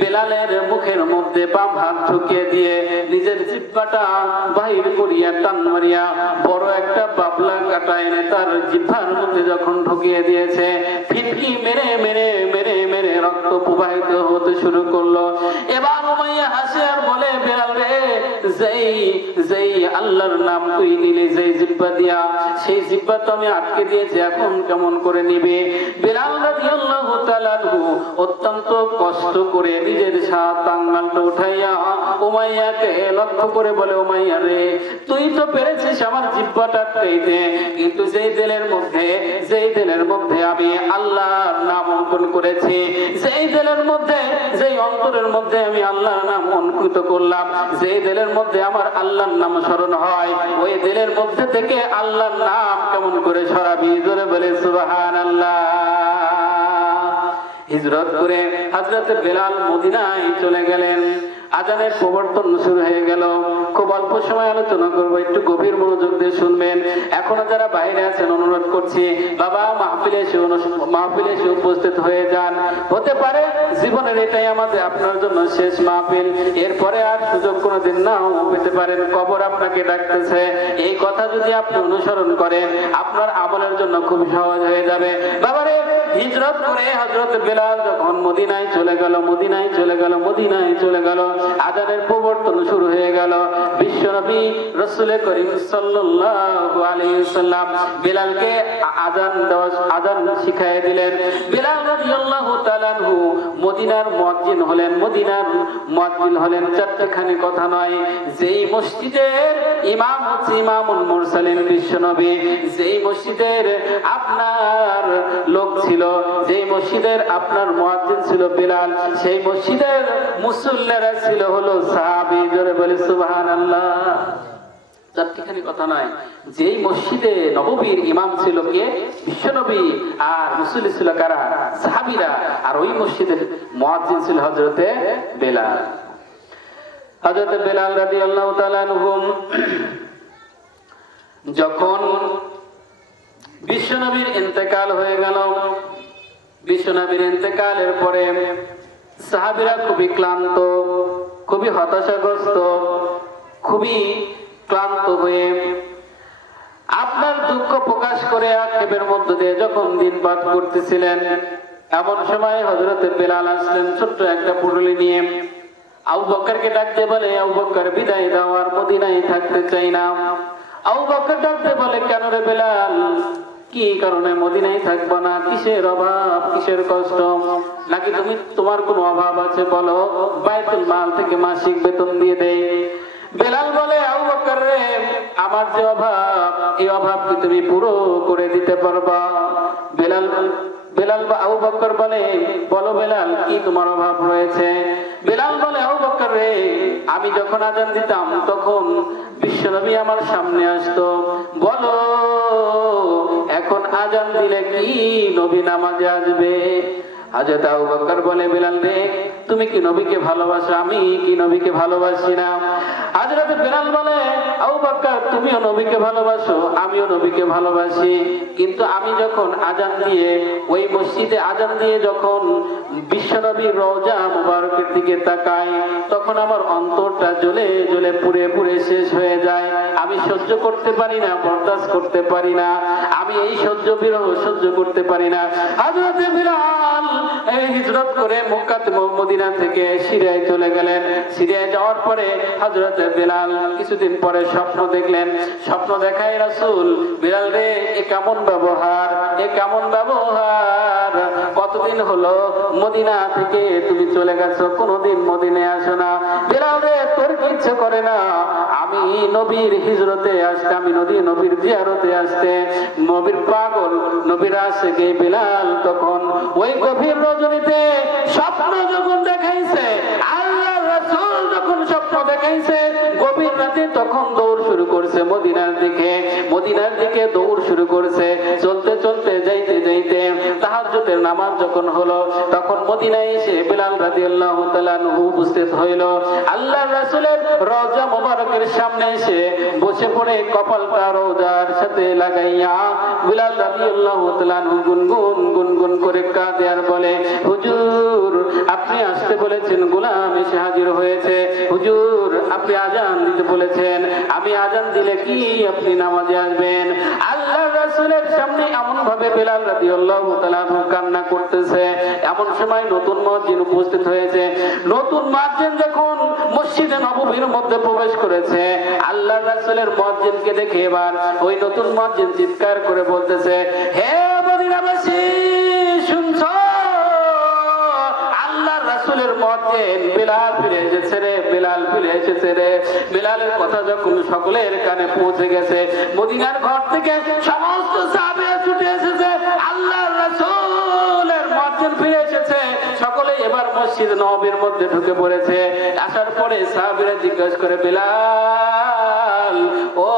বেলালের মুখের মধ্যে বাম হাত ঢুকিয়ে দিয়ে নিজের জিহ্বাটা বাহির করিয়া টান মারিয়া বড় একটা বাবলা কাটা এনে তার জিহ্বার মধ্যে যখন ঢুকিয়ে দিয়েছে, ফিটকি মেরে মেরে মেরে মেরে রক্ত প্রবাহিত হতে শুরু করলো। এবার উমাইয়া হাসে আর বলে, বেলাল রে, যেই আল্লাহর নাম তুই নিলি যেই জিহ্বা দিয়া, সেই জিহ্বা তো আমি আটকে দিয়েছি, এখন কেমন করে নিবে? বেলাল রাদিয়াল্লাহু তাআলা আনহু অত্যন্ত কষ্ট করে নিজের সাত আঙ্গুলটা উঠাইয়া উমাইয়াকে লক্ষ্য করে বলে, উমাইয়া রে, তুই তো পেরেছিস আমার জিহ্বাটা আটকাইতে, কিন্তু যেই দিলের মধ্যে আমি আল্লাহর নাম অঙ্কন করেছি, যেই দিলের মধ্যে যেই অন্তরের মধ্যে আমি আল্লাহর নাম অঙ্কিত করলাম, যেই দিলের মধ্যে আমার আল্লাহর নাম স্মরণ হয়, ওই দিলের মধ্যে থেকে আল্লাহর নাম কেমন করে সরাবি? জোরে বলে সুবহানাল্লাহ। হিজরত করে হযরত বেলাল মদিনায় চলে গেলেন। আজানের প্রবর্তন শুরু হয়ে গেল। খুব অল্প সময় আলোচনা করবো, একটু গভীর মনোযোগ দিয়ে শুনবেন। এখনো যারা বাইরে আছেন অনুরোধ করছি, বাবা মাহফিলে এসে উপস্থিত হয়ে যান। হতে পারে জীবনের এটাই আমাদের আপনার জন্য শেষ মাহফিল, এরপরে আর সুযোগ কোনোদিন নাও পেতে পারেন। কবর আপনাকে ডাকতেছে, এই কথা যদি আপনি অনুসরণ করেন আপনার আমলের জন্য খুব সহজ হয়ে যাবে। বাবারে, হিজরত করে হযরত বেলাল যখন মদিনায় চলে গেল, আজানের প্রবর্তন শুরু হয়ে গেল। বিশ্বনবী রাসূল করিম সাল্লাল্লাহু আলাইহি ওয়াসাল্লাম বেলালকে আজান শিখিয়ে দিলেন। বেলাল রাদিয়াল্লাহু তাআলা আনহু মদিনার মুয়াজ্জিন হলেন। চারটিখানি কথা নয়, যেই মসজিদের ইমাম হচ্ছে ইমামুল মুরসালিন বিশ্বনবী, যেই মসজিদের আপনার লোক ছিল, যেই মসজিদের আপনার মুয়াজ্জিন ছিল বেলাল, সেই মসজিদের মুসল্লিরা ছিল হলো সাহাবী। জোরে বলে সুবহানাল্লাহ। চারটিখানি কথা নয়, যেই মসজিদে নববীর ইমাম ছিল কে? বিশ্বনবী। আর মুসল্লি ছিল কারা? সাহাবীরা। আর ওই মসজিদের মুয়াজ্জিন ছিল হযরতে বেলাল। হযরত বেলাল রাদিয়াল্লাহু তাআলা আনহু যখন বিশ্বনবীর ইন্তেকাল হয়ে গেল, বিশ্বনবীর ইন্তেকালের পরে সাহাবীরা খুবই ক্লান্ত, খুবই হতাশাগ্রস্ত, খুবই ক্লান্ত হয়ে আপনার দুঃখ প্রকাশ করে আক্ষেপের মধ্য দিয়ে যখন দিন পার করতেছিলেন, এমন সময় হযরত বেলাল আসলেন ছোট্ট একটা পুটলি নিয়ে। আবু বকরকে ডাকতে বলে, আবু বকর বিদায় দাও, আর মদিনায় থাকতে চাই না। আবু বকর ডাকতে বলে, কেন রে বেলাল, কি কারণে মদিনায় থাকবা না? কিসের অভাব, কিসের কষ্ট, নাকি তোমার কোনো অভাব আছে? বলো, বাইতুল মাল থেকে মাসিক বেতন দিয়ে দেই। বেলাল বলে, আবু বকর রে, আমার যে অভাব, এই অভাব কি তুমি পুরো করে দিতে পারবা? বেলাল বেলাল বা আবু বকর বলে, বলো বেলাল, কি তোমার অভাব রয়েছে? বেলাল বলে, আবু বকর রে, আমি যখন আজান দিতাম তখন বিশ্বনবী আমার সামনে আসতো। বলো এখন আজান দিলে কি নবী নামাজে আসবে? হযরত আবু বকর বলে, বেলাল রে, তুমি কি নবীকে ভালোবাসো? আমি কি নবীকে ভালোবাসি না? হযরত বেলাল বলে, আবু বকর, তুমিও নবীকে ভালোবাসো, আমিও নবীকে ভালোবাসি, কিন্তু আমি যখন আজান দিয়ে ওই মসজিদে আজান দিয়ে যখন বিশ্বনবীর রওজা মুবারকের দিকে তাকাই, তখন আমার অন্তরটা জ্বলে জ্বলে পুড়ে পুড়ে শেষ হয়ে যায়। আমি সহ্য করতে পারি না, বরদাস্ত করতে পারি না, আমি এই বিরহ সহ্য করতে পারি না। হযরত বিলাল এই হিজরত করে মক্কা মদিনা থেকে সিরিয়ায় চলে গেলেন। সিরিয়ায় যাওয়ার পরে হযরত বিলাল কিছুদিন পরে স্বপ্ন দেখলেন। স্বপ্ন দেখায় রাসূল, বিলাল রে, এ কেমন ব্যবহার, এ কেমন ব্যবহার? কতদিন হলো মদিনা থেকে তুমি চলে গেছো, কোনোদিন মদিনায় আসো না। বিলাল রে, তোর কি ইচ্ছে করে না আমি নবীর হিজরতে আসতে, আমি নবীর জিয়ারতে আসতে? নবীর পাগল, নবীর আশিকে বিলাল তখন ওই গভীর রজনীতে স্বপ্ন যখন দেখাইছে, আল্লাহ রাসূল যখন স্বপ্ন দেখাইছে গভীর রাতে, তখন দৌড় শুরু করছে মদিনার দিকে, মদিনার দিকে দৌড় শুরু করছে। চলতে চলতে যাইতে যাইতে তাহাজ্জুদের নামাজ যখন হলো, তখন মদিনায় এসে বিলাল রাদিয়াল্লাহু তাআলা আনহু উপস্থিত হইল। আল্লাহর রাসূলের রওজা মুবারকের সামনে এসে বসে পড়ে কপালটা রওজার সাথে লাগাইয়া বিলাল রাদিয়াল্লাহু তাআলা আনহু গুনগুন গুনগুন করে কাঁদে আর বলে, হুজুর, আপনি আসতে বলেছেন, গোলাম এসে হাজির হয়েছে। হুজুর, আপনি আজান দিতে বলেছেন, আমি আজান দিলে কি আপনি নামাজে আসবেন? আল্লাহর রাসূলের সামনে এমন ভাবে বিলাল রাদিয়াল্লাহু তাআলা আনহু কান্না করতেছে। এমন সময় নতুন মুয়াজ্জিন উপস্থিত হয়েছে। নতুন মুয়াজ্জিন যখন মসজিদে নববীর মধ্যে প্রবেশ করেছে, আল্লাহর রাসূলের মুয়াজ্জিনকে দেখে এবার ওই নতুন মুয়াজ্জিন চিৎকার করে বলতেছে, হে মদিনাবাসী, শুনছো? আল্লাহর রাসূলের মুয়াজ্জিন বিলাল ফিরে এসেছে রে, বিলাল ফিরে এসেছে রে। বিলালের কথা যখন সকলের কানে পৌঁছে গেছে, মদিনার ঘর থেকে সমস্ত সাহাবীরা ছুটে এসেছে, আল্লাহর রাসূলের মুয়াজ্জিন ফিরে এসেছে। সকলে এবার মসজিদ নববীর মধ্যে ঢুকে পড়েছে। আসার পরে সাহাবীরা জিজ্ঞাসা করে, বিলাল, ও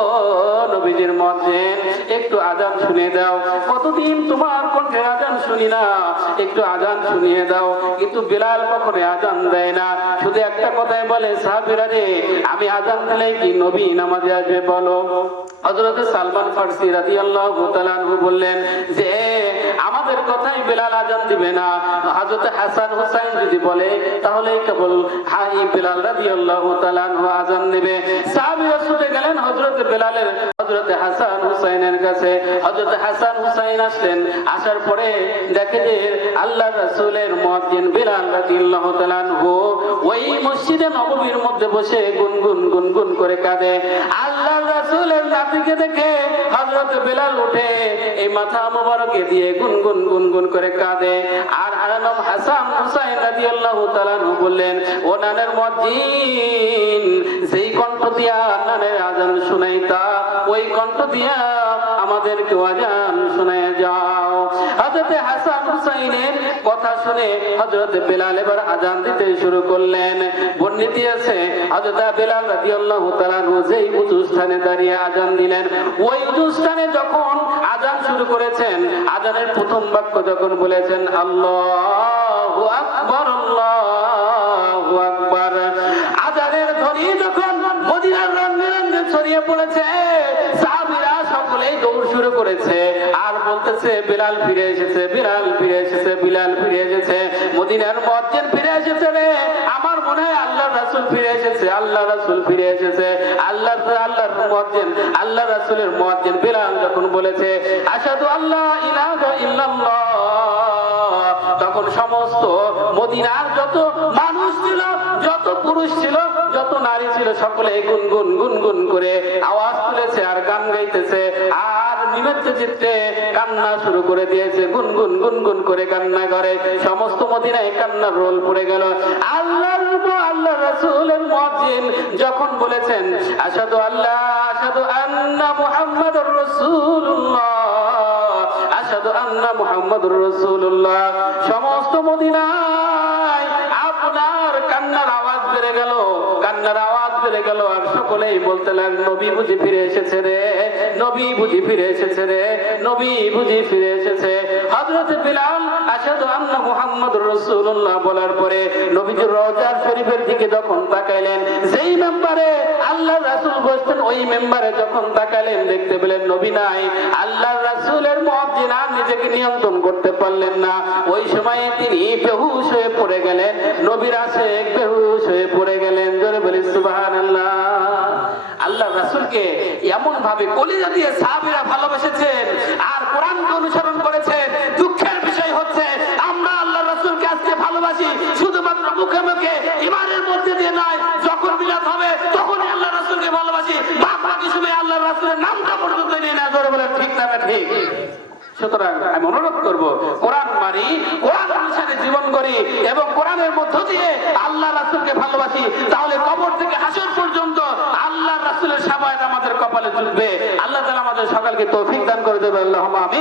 নবীজির মুয়াজ্জিন, একটু আজান শুনিয়ে দাও, কতদিন তোমার কণ্ঠে আজান শুনি না, একটু আজান শুনিয়ে দাও। কিন্তু বিলাল কখনো আজান দেয় না, শুধু একটা কথাই বলে, সাহাবীরা রে, আমি আজান দিলে কি নবী নামাজে আসবে বলো? হযরত সালমান ফারসি রাদিয়াল্লাহু তাআলা আনহু বললেন যে, আমাদের কথাই বিলাল আজান দিবে না, হযরত হাসান হুসাইন যদি বলে তাহলে কেবল হাই বিলাল রাদিয়াল্লাহু তাআলা আনহু আজান দিবে। সাহাবীরা ছুটে গেলেন হযরত বিলালের, হযরত হাসান হুসাইনের কাছে। হযরত হাসান হুসাইন আসলেন, আসার পরে দেখে যে আল্লাহর রাসূলের মুয়াজ্জিন বিলাল রাদিয়াল্লাহু তাআলা আনহু ওই মসজিদে নববীর মধ্যে বসে গুনগুন গুনগুন করে কাঁদে। আল্লাহর রাসূলের নাতিকে দেখে হযরত বিলাল উঠে এই মাথা মোবারকে দিয়ে গুনগুন গুনগুন করে কাঁদে। আর নাম হাসান হুসাইন রাদিয়াল্লাহু তাআলা আনহু বললেন, ও নানের মুয়াজ্জিন, যেই কণ্ঠ দিয়া নানের আজান শুনাইতা, ওই কণ্ঠ দিয়া আমাদেরকে আজান শোনায় যাও। হযরত হাসান হুসাইনের কথা শুনে হযরত বিলাল এবার আজান দিতে শুরু করলেন। বর্ণিত আছে হযরত বিলাল রাদিয়াল্লাহু তাআলা আনহু যেই উঁচু স্থানে দাঁড়িয়ে আজান দিলেন, ওই উঁচু স্থানে যখন আজান শুরু করেছেন, আজানের প্রথম বাক্য যখন বলেছেন, আল্লাহু আকবার, আল্লাহু আকবার, আজানের ধ্বনি যখন মদিনার রঙে রঙে ছড়িয়ে পড়েছে, সাহাবীরা সকলেই দৌড় শুরু করেছে আর বলতেছে, বিলাল ফিরে এসেছে, বিলাল ফিরে এসেছে, বিলাল ফিরে এসেছে, মদিনার মুয়াজ্জিন ফিরে এসেছে রে। আমার মনে হয় আল্লাহর রাসূল ফিরে এসেছে, আল্লাহর রাসূল ফিরে এসেছে। আল্লাহর মুয়াজ্জিন, আল্লাহর রাসূলের মুয়াজ্জিন বিলাল যখন বলেছে, আশহাদু আল্লা ইলাহা ইল্লাল্লাহ, তখন সমস্ত মদিনার যত মানুষ ছিল, যত পুরুষ ছিল, যত নারী ছিল, সকলে গুনগুন গুনগুন করে আওয়াজ তুলেছে আর গান গাইতেছে আর নিমেষে চিত্তে কান্না শুরু করে দিয়েছে। গুনগুন গুনগুন করে কান্না করে সমস্ত মদিনায় কান্নার রোল পড়ে গেল। আল্লাহ রাসূলের মুয়াজ্জিন যখন বলেছেন, আশহাদু আল্লাহ, আশহাদু আন্না মুহাম্মাদুর রাসূল আন্না মুহাম্মাদুর রাসূলুল্লাহ। সমস্ত মদিনায় আপনার কান্নার আওয়াজ বেড়ে গেল, কান্নার আওয়াজ বেড়ে গেল, আর সকলেই বলতে লাগলো নবী বুঝি ফিরে এসেছে রে, নবী বুঝি ফিরে এসেছে রে, নবী বুঝি ফিরে এসেছে। হযরত বিলাল আশহাদু আন্না মুহাম্মাদুর রাসূলুল্লাহ বলার পরে নবীজির রওজা শরীফের দিকে যখন তাকাইলেন, যেই মেম্বারে আল্লাহর রাসূল বসতেন ওই মেম্বারে যখন তাকালেন, দেখতে পেলেন নবী নাই। আল্লাহর রাসূলের মুয়াজ্জিন আর নিজেকে নিয়ন্ত্রণ করতে পারলেন না। ওই সময়ে তিনি বেহুশ হয়ে পড়ে গেলেন, নবীর আশিক বেহুশ হয়ে পড়ে গেলেন। জোরে বলি সুবহানাল্লাহ। আল্লাহর রাসূলকে এমন ভাবে কলিজা দিয়ে সাহাবীরা ভালোবেসেছেন আর কোরআনকে অনুসরণ করেছেন। দুঃখের বিষয় হচ্ছে আমরা আল্লাহর রাসূলকে আজকে ভালোবাসি শুধুমাত্র মুখে মুখে, ঈমানের মধ্যে দিয়ে নয়। যখন মিলাদ হবে তখনই আল্লাহর রাসূলকে ভালোবাসি, বাকি সময় আল্লাহর রাসূলের নামটা পর্যন্ত নিয়ে না। জোরে বলেন ঠিক না ঠিক? সুতরাং আমি অনুরোধ করবো, কোরআন মানি, কোরআন অনুসারে জীবন করি এবং কোরআনের মধ্য দিয়ে আল্লাহ রাসূলকে ভালোবাসি, তাহলে কবর থেকে হাসর পর্যন্ত আল্লাহ রাসূলের শাফায়াত আমাদের কপালে জুটবে। আল্লাহ তাআলা আমাদের সকলকে তৌফিক দান করে দেবে। আল্লাহুম্মা আমিন।